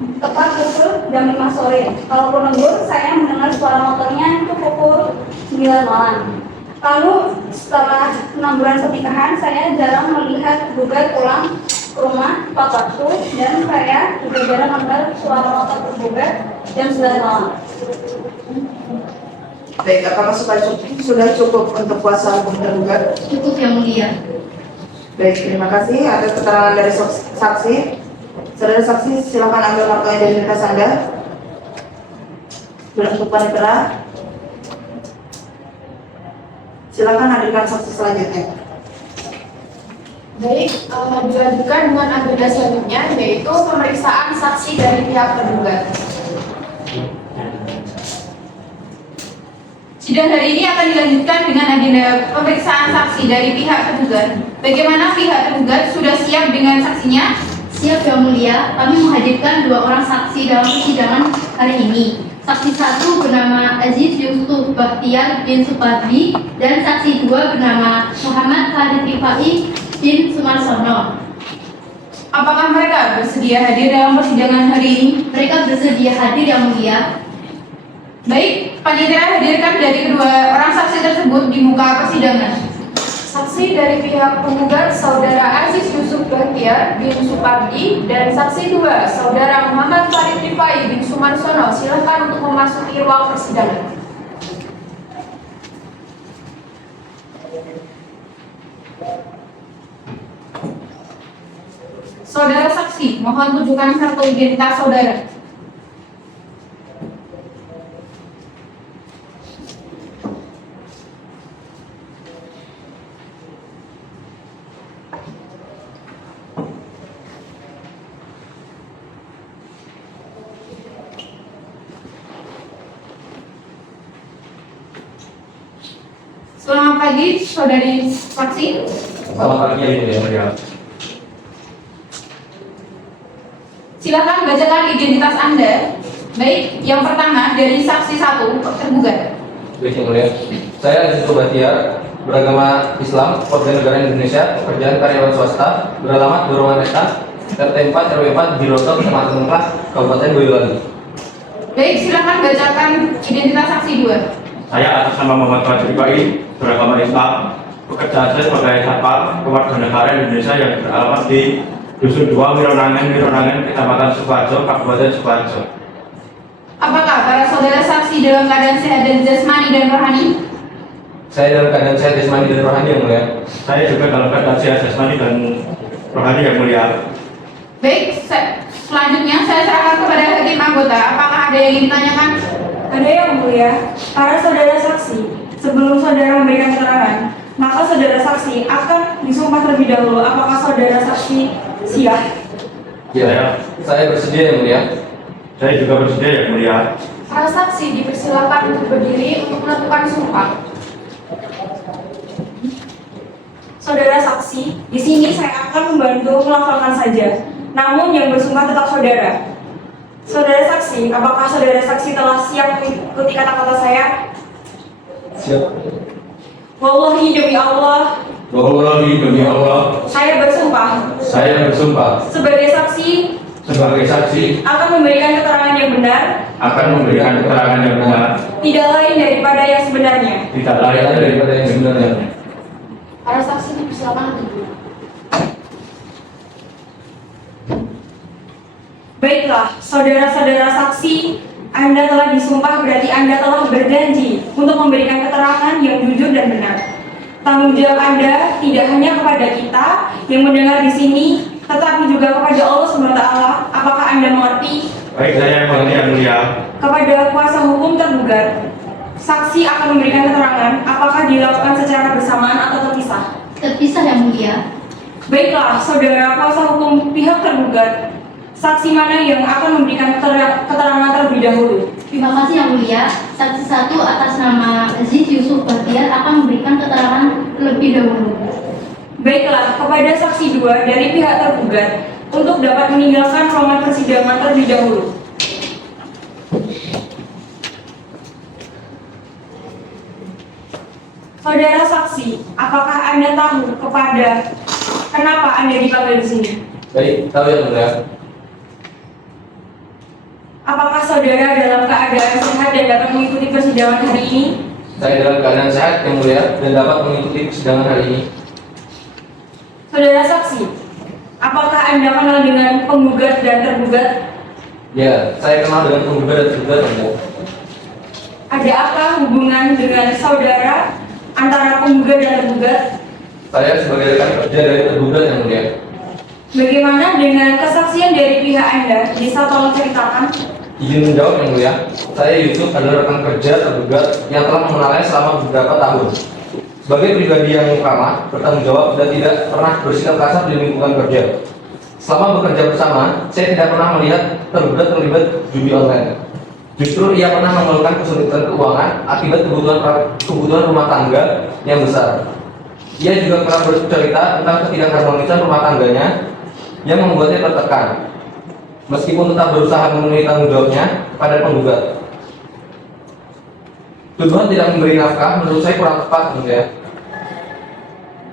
tepat pukul jam 5 sore. Kalaupun lembur, saya mendengar suara motornya itu pukul 9 malam. Lalu setelah 6 bulan pernikahan, saya jarang melihat tergugat pulang ke rumah tepat waktu, dan saya juga jarang mendengar suara motor tergugat jam 9 malam. Baik, apakah sudah cukup untuk kuasa hukum tergugat? Cukup yang mulia. Baik, terima kasih. Ada keterangan dari saksi. Saudara saksi, silakan ambil kartu identitas Anda. Untuk panitera. Silakan hadirkan saksi selanjutnya. Baik, dilanjutkan dengan agenda selanjutnya, yaitu pemeriksaan saksi dari pihak tergugat. Sidang hari ini akan dilanjutkan dengan agenda pemeriksaan saksi dari pihak tergugat. Bagaimana pihak tergugat sudah siap dengan saksinya? Siap yang mulia, kami menghadirkan 2 orang saksi dalam persidangan hari ini. Saksi 1 bernama Aziz Yusuf Bakhtiar bin Supardi dan saksi 2 bernama Muhammad Khalid Rifai bin Sumarsono. Apakah mereka bersedia hadir dalam persidangan hari ini? Mereka bersedia hadir yang mulia. Baik, panitia hadirkan dari kedua orang saksi tersebut di muka persidangan. Saksi dari pihak penggugat Saudara Aziz Yusuf Bakhtiar bin Supardi dan saksi 2 Saudara Muhammad Farid Rifai bin Sumarsono, silakan untuk memasuki ruang persidangan. Saudara saksi, mohon tunjukkan kartu identitas saudara. Selamat pagi, saudari saksi. Selamat pagi, yang mulia. Silakan bacakan identitas Anda. Baik, yang pertama dari saksi 1 tergugat. Baik, yang mulia. Saya Aziz Bakhtiar, beragama Islam, warga negara Indonesia, pekerjaan karyawan swasta, beralamat Dorongan Eta, RT 4 RW 4 Biroto, Kecamatan Mengklas, Kabupaten Boyolali. Baik, silakan bacakan identitas saksi 2. Saya atas nama Muhammad Fadli Rifai, beragama Islam, pekerjaan saya sebagai satpam kewarganegaraan Indonesia yang beralamat di Dusun 2 Mironangan, Kecamatan Sukoharjo, Kabupaten Sukoharjo. Apakah para saudara saksi dalam keadaan sehat dan jasmani dan rohani? Saya dalam keadaan sehat jasmani dan rohani, yang mulia. Saya juga dalam keadaan sehat jasmani dan rohani, yang mulia. Baik, selanjutnya saya serahkan kepada hakim anggota. Apakah ada yang ingin ditanyakan? Ada yang mulia, para saudara saksi, sebelum saudara memberikan keterangan, maka saudara saksi akan disumpah terlebih dahulu. Apakah saudara saksi siap? Ya, saya bersedia, yang mulia. Saya juga bersedia, yang mulia. Para saksi dipersilakan untuk berdiri untuk melakukan sumpah. Saudara saksi, di sini saya akan membantu melafalkan saja. Namun yang bersumpah tetap saudara. Saudara saksi, apakah saudara saksi telah siap mengikuti kata-kata saya? Siap. Wallahi demi Allah, Wallahi demi Allah, saya bersumpah saya bersumpah sebagai saksi sebagai saksi akan memberikan keterangan yang benar, akan memberikan keterangan yang benar, tidak lain daripada yang sebenarnya. tidak lain daripada yang sebenarnya. Para saksi dipersilakan untuk duduk. Baiklah, saudara-saudara saksi, Anda telah disumpah, berarti Anda telah berjanji untuk memberikan keterangan yang jujur dan benar. Tanggung jawab Anda tidak hanya kepada kita yang mendengar di sini, tetapi juga kepada Allah SWT. Apakah Anda mengerti? Baik, saya mengerti, yang mulia. Kepada kuasa hukum tergugat, saksi akan memberikan keterangan apakah dilakukan secara bersamaan atau terpisah. Terpisah yang mulia. Baiklah, saudara kuasa hukum pihak tergugat, saksi mana yang akan memberikan keterangan terlebih dahulu? Terima kasih yang mulia. Saksi 1 atas nama Aziz Yusuf Yusuf Bahtiar akan memberikan keterangan lebih dahulu. Baiklah, kepada saksi 2 dari pihak tergugat untuk dapat meninggalkan ruangan persidangan terlebih dahulu. Saudara saksi, apakah Anda tahu kenapa Anda dipanggil di sini? Baik, tahu yang mulia. Apakah saudara dalam keadaan sehat dan dapat mengikuti persidangan hari ini? Saya dalam keadaan sehat yang mulia dan dapat mengikuti persidangan hari ini. Saudara saksi, apakah Anda kenal dengan penggugat dan tergugat? Ya, saya kenal dengan penggugat dan tergugat yang mulia. Ada apa hubungan dengan saudara antara penggugat dan tergugat? Saya sebagai rekan kerja dari tergugat yang mulia. Bagaimana dengan kesaksian dari pihak Anda? Bisa tolong ceritakan? Izin menjawab yang mulia. Saya Yusuf adalah rekan kerja tergugat yang telah mengenalnya selama beberapa tahun. Sebagai pribadi yang ramah, bertanggung jawab, dan tidak pernah bersikap kasar di lingkungan kerja. Selama bekerja bersama, saya tidak pernah melihat tergugat terlibat judi online. Justru ia pernah mengeluhkan kesulitan keuangan akibat kebutuhan rumah tangga yang besar. Ia juga pernah bercerita tentang ketidakharmonisan rumah tangganya yang membuatnya tertekan. Meskipun tetap berusaha memenuhi tanggung jawabnya pada penggugat. Tuduhan tidak memberi nafkah menurut saya kurang tepat, ya.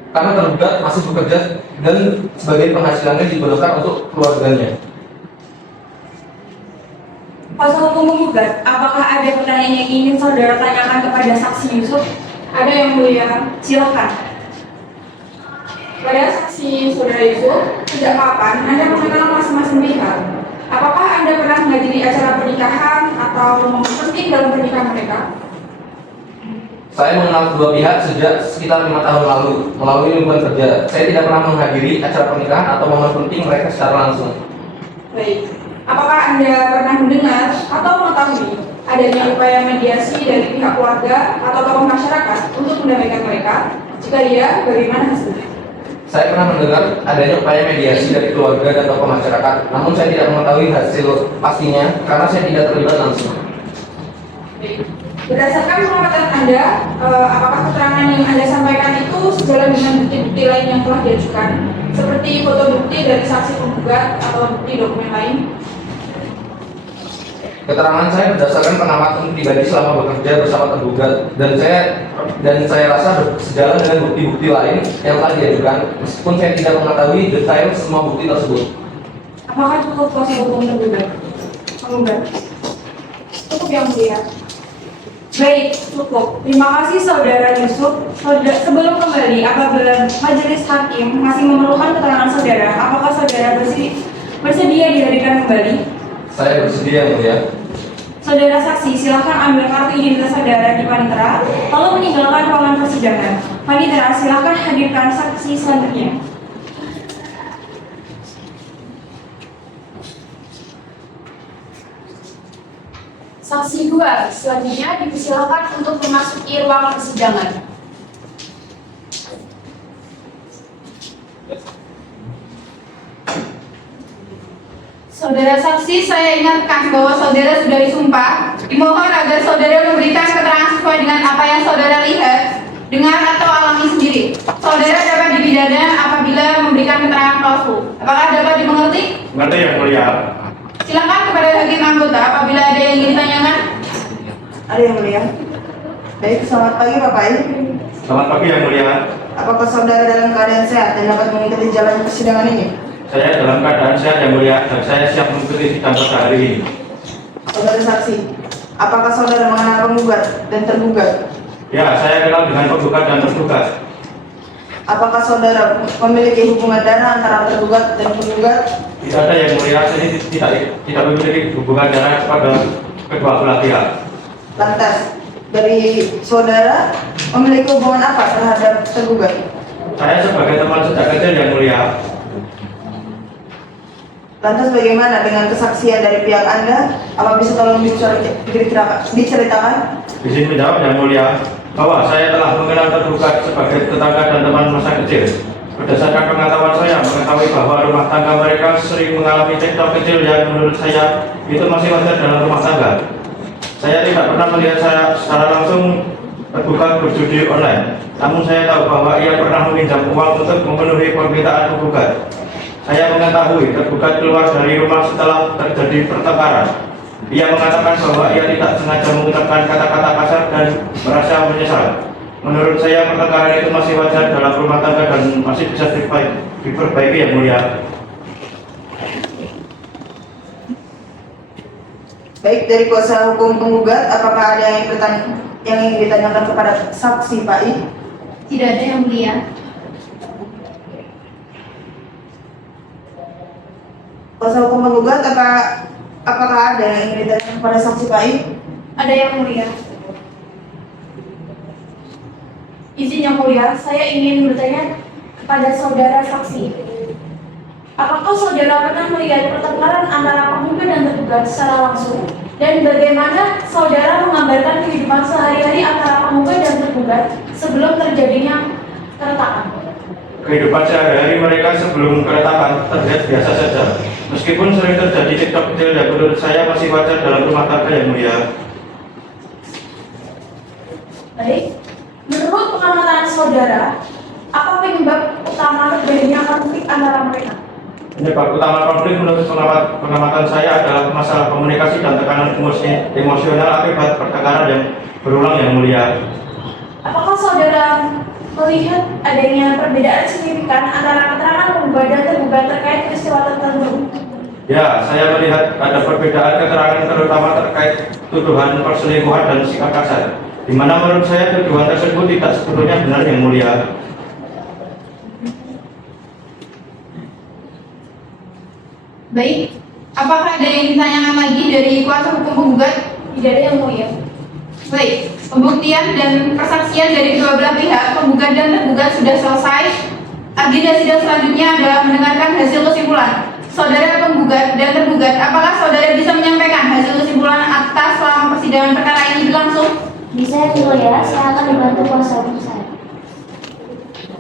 Karena tergugat masih bekerja dan sebagai penghasilannya diperlukan untuk keluarganya. Kuasa hukum penggugat, apakah ada pertanyaan yang ingin saudara tanyakan kepada saksi Yusuf? Ada yang mulia, silakan. Pada saksi saudara Yusuf, sejak kapan Anda mengenal masing-masing pihak? Apakah Anda pernah menghadiri acara pernikahan atau momen penting dalam pernikahan mereka? Saya mengenal kedua pihak sejak sekitar 5 tahun lalu melalui lingkungan kerja. Saya tidak pernah menghadiri acara pernikahan atau momen penting mereka secara langsung. Baik. Apakah Anda pernah mendengar atau mengetahui adanya upaya mediasi dari pihak keluarga atau tokoh masyarakat untuk mendamaikan mereka? Jika iya, bagaimana hasilnya? Saya pernah mendengar adanya upaya mediasi dari keluarga dan tokoh masyarakat, namun saya tidak mengetahui hasil pastinya karena saya tidak terlibat langsung. Baik. Berdasarkan pengamatan Anda, apakah keterangan yang Anda sampaikan itu sejalan dengan bukti-bukti lain yang telah diajukan, seperti foto bukti dari saksi penggugat atau bukti dokumen lain? Keterangan saya berdasarkan pengamatan pribadi selama bekerja bersama tergugat, dan saya rasa sejalan dengan bukti-bukti lain yang telah diajukan, meskipun saya tidak mengetahui detail semua bukti tersebut. Apakah cukup kuasa hukum tergugat? Penggugat. Cukup yang mulia. Baik, cukup. Terima kasih saudara Yusuf. Sebelum kembali, apabila majelis hakim masih memerlukan keterangan saudara, apakah saudara bersedia dihadirkan kembali? Saya bersedia, yang mulia. Saudara saksi, silakan ambil kartu identitas saudara di panitera, lalu meninggalkan ruangan persidangan. Panitera, silakan hadirkan saksi selanjutnya. Saksi 2, selanjutnya dipersilakan untuk memasuki ruang persidangan. Saudara saksi, saya ingatkan bahwa saudara sudah disumpah. Dimohon agar saudara memberikan keterangan sesuai dengan apa yang saudara lihat, dengar atau alami sendiri. Saudara dapat dipidana apabila memberikan keterangan palsu. Apakah dapat dimengerti? Mengerti, yang mulia. Silakan kepada hakim anggota apabila ada yang ingin ditanyakan. Ada yang mulia. Baik, selamat pagi Bapak I. Selamat pagi, yang mulia. Apakah saudara dalam keadaan sehat dan dapat mengikuti jalan persidangan ini? Saya dalam keadaan sehat, yang mulia, dan saya siap mengikuti sidang pada hari ini. Saudara saksi, apakah saudara mengenal penggugat dan tergugat? Ya, saya kenal dengan penggugat dan tergugat. Apakah saudara memiliki hubungan darah antara tergugat dan penggugat? Tidak ada, yang mulia. Saya tidak memiliki hubungan darah kepada kedua belah pihak. Lantas, dari saudara memiliki hubungan apa terhadap tergugat? Saya sebagai teman sejak kecil, yang mulia. Lantas bagaimana dengan kesaksian dari pihak Anda? Apa bisa tolong diceritakan? Izin menjawab, yang mulia, bahwa saya telah mengenal tergugat sebagai tetangga dan teman masa kecil. Berdasarkan pengetahuan saya, mengetahui bahwa rumah tangga mereka sering mengalami cekcok kecil yang menurut saya itu masih wajar dalam rumah tangga. Saya tidak pernah melihat saya secara langsung tergugat sudah berjudi online. Namun saya tahu bahwa ia pernah meminjam uang untuk memenuhi permintaan penggugat. Saya mengetahui tergugat keluar dari rumah setelah terjadi pertengkaran. Ia mengatakan bahwa ia tidak sengaja mengucapkan kata-kata kasar dan merasa menyesal. Menurut saya pertengkaran itu masih wajar dalam rumah tangga dan masih bisa diperbaiki yang mulia. Baik, dari kuasa hukum penggugat, apakah ada yang ingin ditanyakan kepada saksi Pak I? Tidak ada yang mulia. Kuasa hukum penggugat, apakah ada yang ingin ditanyakan kepada saksi Pak I? Ada yang mulia. Izin yang mulia, saya ingin bertanya kepada saudara saksi. Apakah saudara pernah melihat pertengkaran antara penggugat dan tergugat secara langsung? Dan bagaimana saudara menggambarkan kehidupan sehari-hari antara penggugat dan tergugat sebelum terjadinya keretakan? Kehidupan sehari-hari mereka sebelum keretakan terlihat biasa saja. Meskipun sering terjadi cekcok kecil yang menurut saya masih wajar dalam rumah tangga yang mulia. Baik, menurut pengamatan saudara, apa penyebab utama terjadinya konflik antara mereka? Penyebab utama konflik menurut pengamatan saya adalah masalah komunikasi dan tekanan emosional akibat pertengkaran yang berulang yang mulia. Apakah saudara melihat adanya perbedaan signifikan antara keterangan penggugat dan tergugat terkait peristiwa tertentu? Ya, saya melihat ada perbedaan keterangan terutama terkait tuduhan perselingkuhan dan sikap kasar, di mana menurut saya tuduhan tersebut tidak sebetulnya benar yang mulia. Baik, apakah ada yang ditanyakan lagi dari kuasa hukum penggugat? Tidak ada yang mulia. Baik, pembuktian dan persaksian dari kedua belah pihak, penggugat dan tergugat sudah selesai. Agenda sidang selanjutnya adalah mendengarkan hasil kesimpulan. Saudara penggugat dan tergugat, apakah saudara bisa menyampaikan hasil kesimpulan atas selama persidangan perkara ini berlangsung? Bisa yang mulia, saya akan dibantu kuasa hukum saya.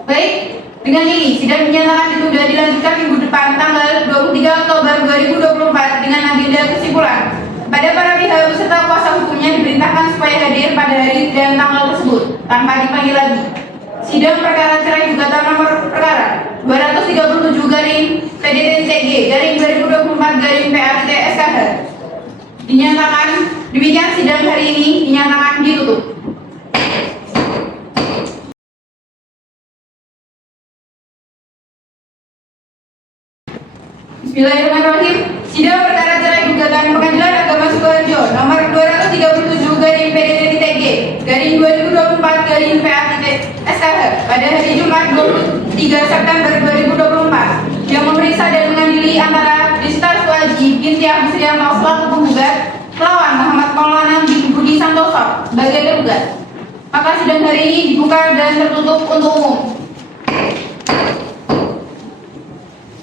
Baik, dengan ini sidang dinyatakan ditunda dilanjutkan minggu depan tanggal 23 Oktober 2024 dengan agenda kesimpulan. Pada para pihak beserta kuasa hukumnya diperintahkan supaya hadir pada hari dan tanggal tersebut tanpa dipanggil lagi. Sidang perkara cerai gugatan nomor perkara 237 garing PDTCG garing 2024 garing PATT-SKH dinyatakan demikian. Sidang hari ini dinyatakan ditutup. Bismillahirrahmanirrahim. Sidang perkara cerai gugatan Pengadilan Agama Sukoharjo nomor 237 garing PDTCG garing 2024 garing PATT-SKH pada hari Jumat 23 September 2024 yang memeriksa dan mengadili antara Desta Suaji binti Agus Rianto selaku penggugat melawan Muhammad Maulana bin Budi Santoso sebagai tergugat. Maka sidang hari ini dibuka dan tertutup untuk umum.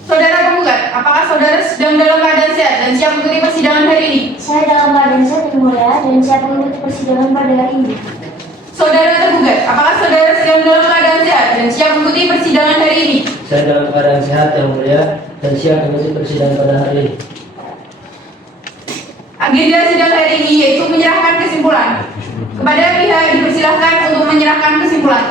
Saudara penggugat, apakah saudara sedang dalam keadaan sehat dan siap mengikuti persidangan hari ini? Saya dalam keadaan sehat yang mulia dan siap mengikuti persidangan pada hari ini. Saudara tergugat, apakah saudara sedang dalam keadaan sehat dan siap mengikuti persidangan hari ini? Saya dalam keadaan sehat yang mulia dan siap mengikuti persidangan pada hari ini. Agenda sidang hari ini yaitu menyerahkan kesimpulan. Kepada pihak dipersilahkan untuk menyerahkan kesimpulan.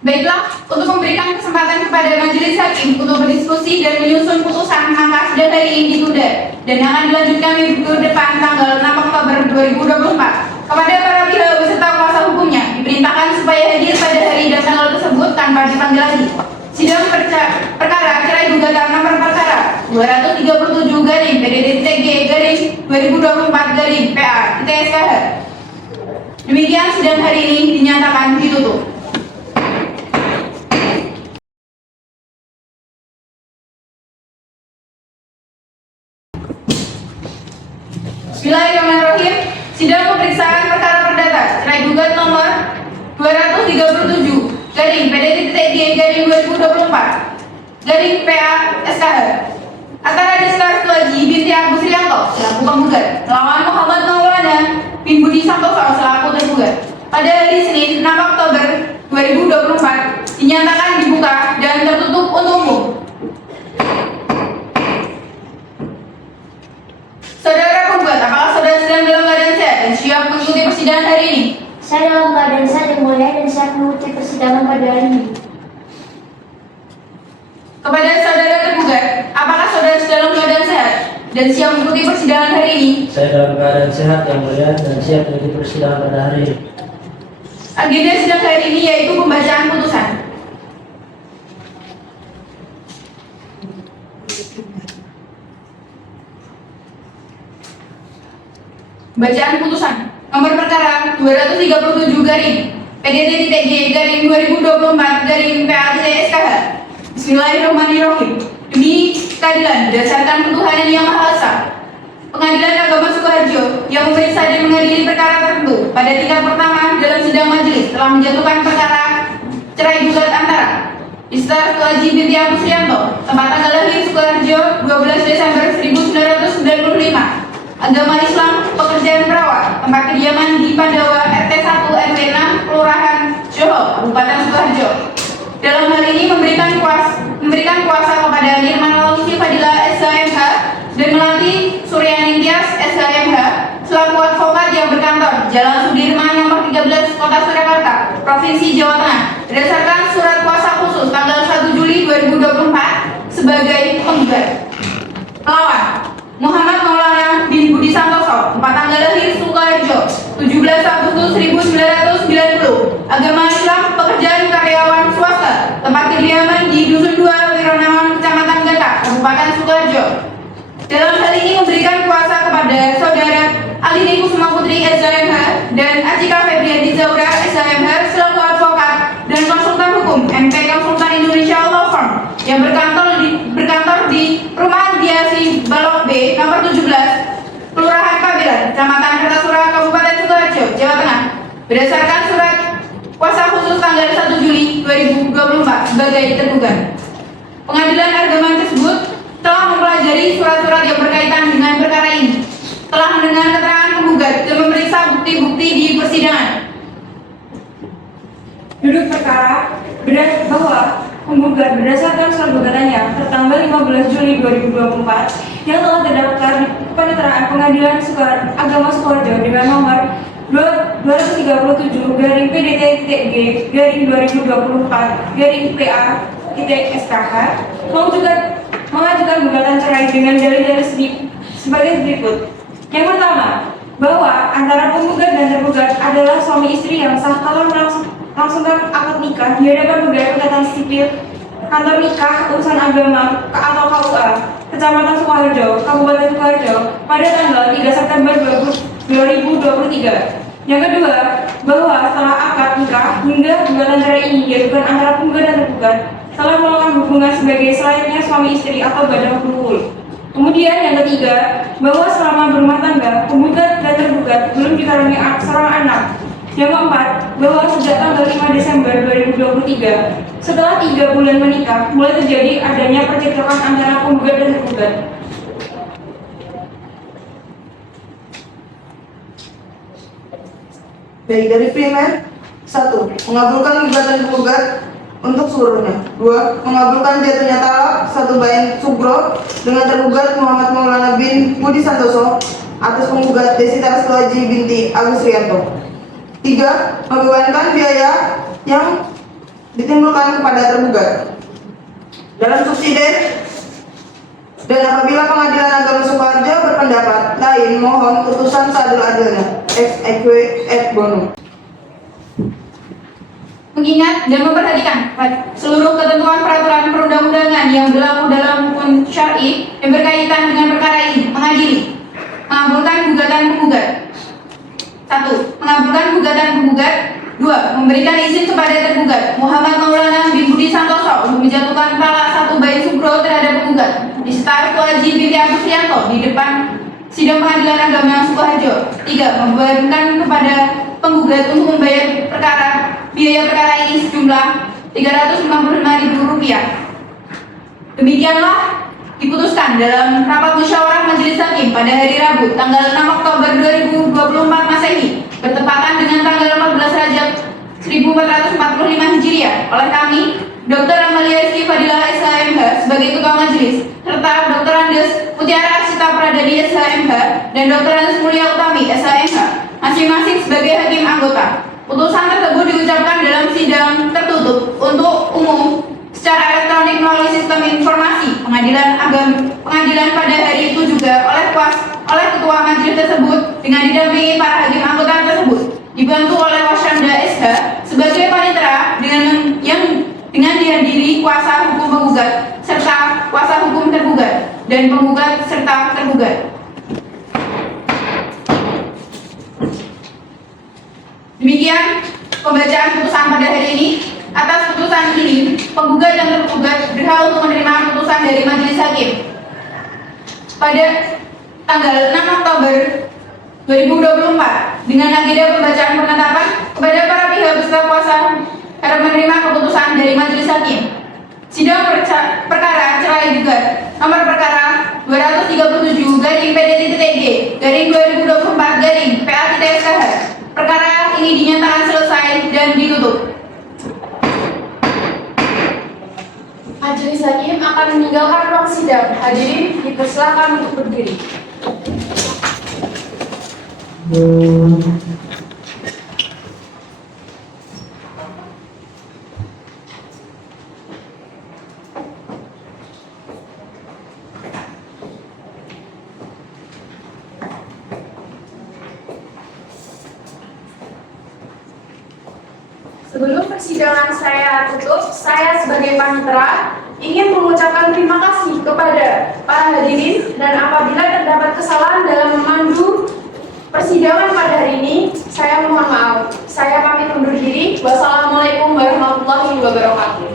Baiklah, untuk memberikan kesempatan kepada majelis hakim untuk berdiskusi dan menyusun putusan, maka sidang hari ini ditunda dan akan dilanjutkan minggu depan tanggal 6 Oktober 2024. Kepada para pihak beserta kuasa hukumnya diperintahkan supaya hadir pada hari dan tanggal tersebut tanpa dipanggil lagi. Sidang perkara cerai gugatan nomor perkara 237 garing PDTCG garing 2024 garing PA-SKH. Demikian sidang hari ini dinyatakan ditutup. Bismillahirrahmanirrahim. Sidang pemeriksaan perkara perdata cerai gugat nomor 237 garing PDTCG garing 2024 garing PA-SKH antara Desta Suaji binti Agus Rianto selaku penggugat melawan Muhammad Santoso selaku tergugat. Pada hari Senin 6 Oktober 2024 dinyatakan dibuka dan tertutup untuk umum. Saudara penggugat, apakah saudara sedang dalam keadaan sehat dan siap mengikuti persidangan hari ini? Saya dalam keadaan sehat yang mulia dan siap mengikuti persidangan pada hari ini. Kepada saudara tergugat, apakah saudara sedang dalam keadaan sehat dan siap mengikuti persidangan hari ini? Saya dalam keadaan sehat yang mulia dan siap mengikuti persidangan pada hari ini. Agenda sidang hari ini yaitu pembacaan putusan. Bacaan putusan nomor perkara 237 garing PDT.G garing 2024 garing PA.SKH. Bismillahirrahmanirrahim. Demi keadilan berdasarkan ketuhanan yang Maha Esa, Pengadilan Agama Sukoharjo yang memeriksa dan mengadili perkara tertentu pada tingkat pertama dalam sidang majelis telah menjatuhkan perkara cerai gugat antara Istar Suaji binti Agus Rianto, tempat tanggal lahir Sukoharjo 12 Desember 1995, agama Islam, pekerjaan perawat, tempat kediaman di Pandawa, RT 1 RW 6, Kelurahan Johor, Kabupaten Sukoharjo. Dalam hal ini memberikan kuasa kepada Nirman Lalusi Fadila SHMH dan Melati Suryaning Tias SHMH selaku advokat yang berkantor Jalan Sudirman nomor 13 Kota Surakarta, Provinsi Jawa Tengah berdasarkan surat kuasa khusus tanggal 1 Juli 2024 sebagai penggugat. Pelawan Muhammad Maulana bin Budi Santoso, tempat tanggal lahir Sukoharjo 17 Agustus 1990, agama Islam, pekerjaan karyawan swasta, tempat kediaman di Dusun 2 Wironawan, Kecamatan Gata, Kabupaten Sukoharjo. Dalam hal ini memberikan kuasa kepada saudara Alini Kusuma Putri SHMH dan Acika Febrianti Zaura SHMH selaku advokat dan konsultan hukum MP Konsultan Indonesia Law Firm yang berkantor di Perumahan Diasi Balok B nomor 17 Kelurahan Kabilan, Kecamatan Kertasura, Kabupaten Sukoharjo, Jawa Tengah berdasarkan surat kuasa khusus tanggal 1 Juli 2024 sebagai tergugat. Pengadilan agama tersebut telah mempelajari surat-surat yang berkaitan dengan perkara ini, telah mendengar keterangan penggugat dan memeriksa bukti-bukti di persidangan. Duduk perkara bahwa penggugat berdasarkan surat gugatannya tertanggal 15 Juli 2024 yang telah terdaftar di Paniteraan Pengadilan Agama Sukoharjo dengan nomor 237 garing PDT.G garing 2024 garing PA.SKH mengajukan gugatan cerai dengan dalil-dalil sebagai berikut. Yang pertama, bahwa antara penggugat dan tergugat adalah suami istri yang sah telah melangsungkan akad nikah di hadapan Balai Pegatan Sipil Kantor Nikah Urusan Agama atau KUA Kecamatan Sukoharjo, Kabupaten Sukoharjo pada tanggal 3 September 2023. Yang kedua, bahwa setelah akad nikah hingga gugatan cerai ini diajukan antara penggugat dan tergugat telah melakukan hubungan sebagai selayaknya suami istri atau badan berhubung. Kemudian yang ketiga, bahwa selama berumah tangga, penggugat dan tergugat belum dikaruniai seorang anak. Yang keempat, bahwa sejak tanggal 5 Desember 2023, setelah 3 bulan menikah, mulai terjadi adanya percekcokan antara penggugat dan tergugat. Baik, dari primer 1. Mengabulkan gugatan penggugat untuk seluruhnya. 2. Mengabulkan jatuhnya talak 1 bain subro dengan tergugat Muhammad Maulana bin Budi Santoso atas penggugat Desi Taraswaji binti Agus Rianto. 3. Membebankan biaya yang ditimbulkan kepada tergugat dalam subsidi dan apabila Pengadilan Agama Sukoharjo berpendapat lain, mohon putusan seadil-adilnya ex eque et bono. Mengingat dan memperhatikan seluruh ketentuan peraturan perundang-undangan yang berlaku dalam hukum syar'i yang berkaitan dengan perkara ini, mengabulkan gugatan penggugat. 1. Mengabulkan gugatan penggugat. 2. Memberikan izin kepada tergugat Muhammad Maulana bin Budi Santoso untuk menjatuhkan talak 1 bain subro terhadap penggugat Istar Suaji binti Agus Rianto di depan sidang Pengadilan Agama Sukoharjo. 3. Membebankan kepada penggugat untuk membayar biaya perkara ini sejumlah Rp355.000. Demikianlah diputuskan dalam rapat musyawarah Majelis Hakim pada hari Rabu tanggal 6 Oktober 2024 Masehi Masehi bertepatan dengan tanggal 14 Rajab 1445 Hijriah oleh kami, Dr. Amalia Rizky Fadilah SHMH sebagai Ketua Majelis, serta Dr. Andes Mutiara Arsita Pradadi SHMH dan Dr. Andes Mulia Utami SHMH masing-masing sebagai hakim anggota. Putusan tersebut diucapkan dalam sidang tertutup untuk umum secara elektronik melalui sistem informasi pengadilan pada hari itu juga oleh ketua majelis tersebut dengan didampingi para hakim anggota tersebut, dibantu oleh Wasyanda SH sebagai panitera dengan dihadiri kuasa hukum penggugat serta kuasa hukum tergugat dan penggugat serta tergugat. Demikian pembacaan putusan pada hari ini. Atas putusan ini, penggugat dan tergugat berhak untuk menerima putusan dari majelis hakim. Pada tanggal 6 Oktober 2024, dengan agenda pembacaan penetapan kepada para pihak beserta kuasa harap menerima keputusan dari majelis hakim. Sidang perkara cerai gugat nomor perkara 237/PDT-TG/2024/PA-SKH. Perkara ini dinyatakan selesai dan ditutup. Majelis hakim akan meninggalkan ruang sidang. Hadirin dipersilakan untuk berdiri. Sebelum persidangan saya tutup, saya sebagai panitera ingin mengucapkan terima kasih kepada para hadirin, dan apabila terdapat kesalahan dalam memandu persidangan pada hari ini, saya mohon maaf. Saya pamit undur diri. Wassalamualaikum warahmatullahi wabarakatuh.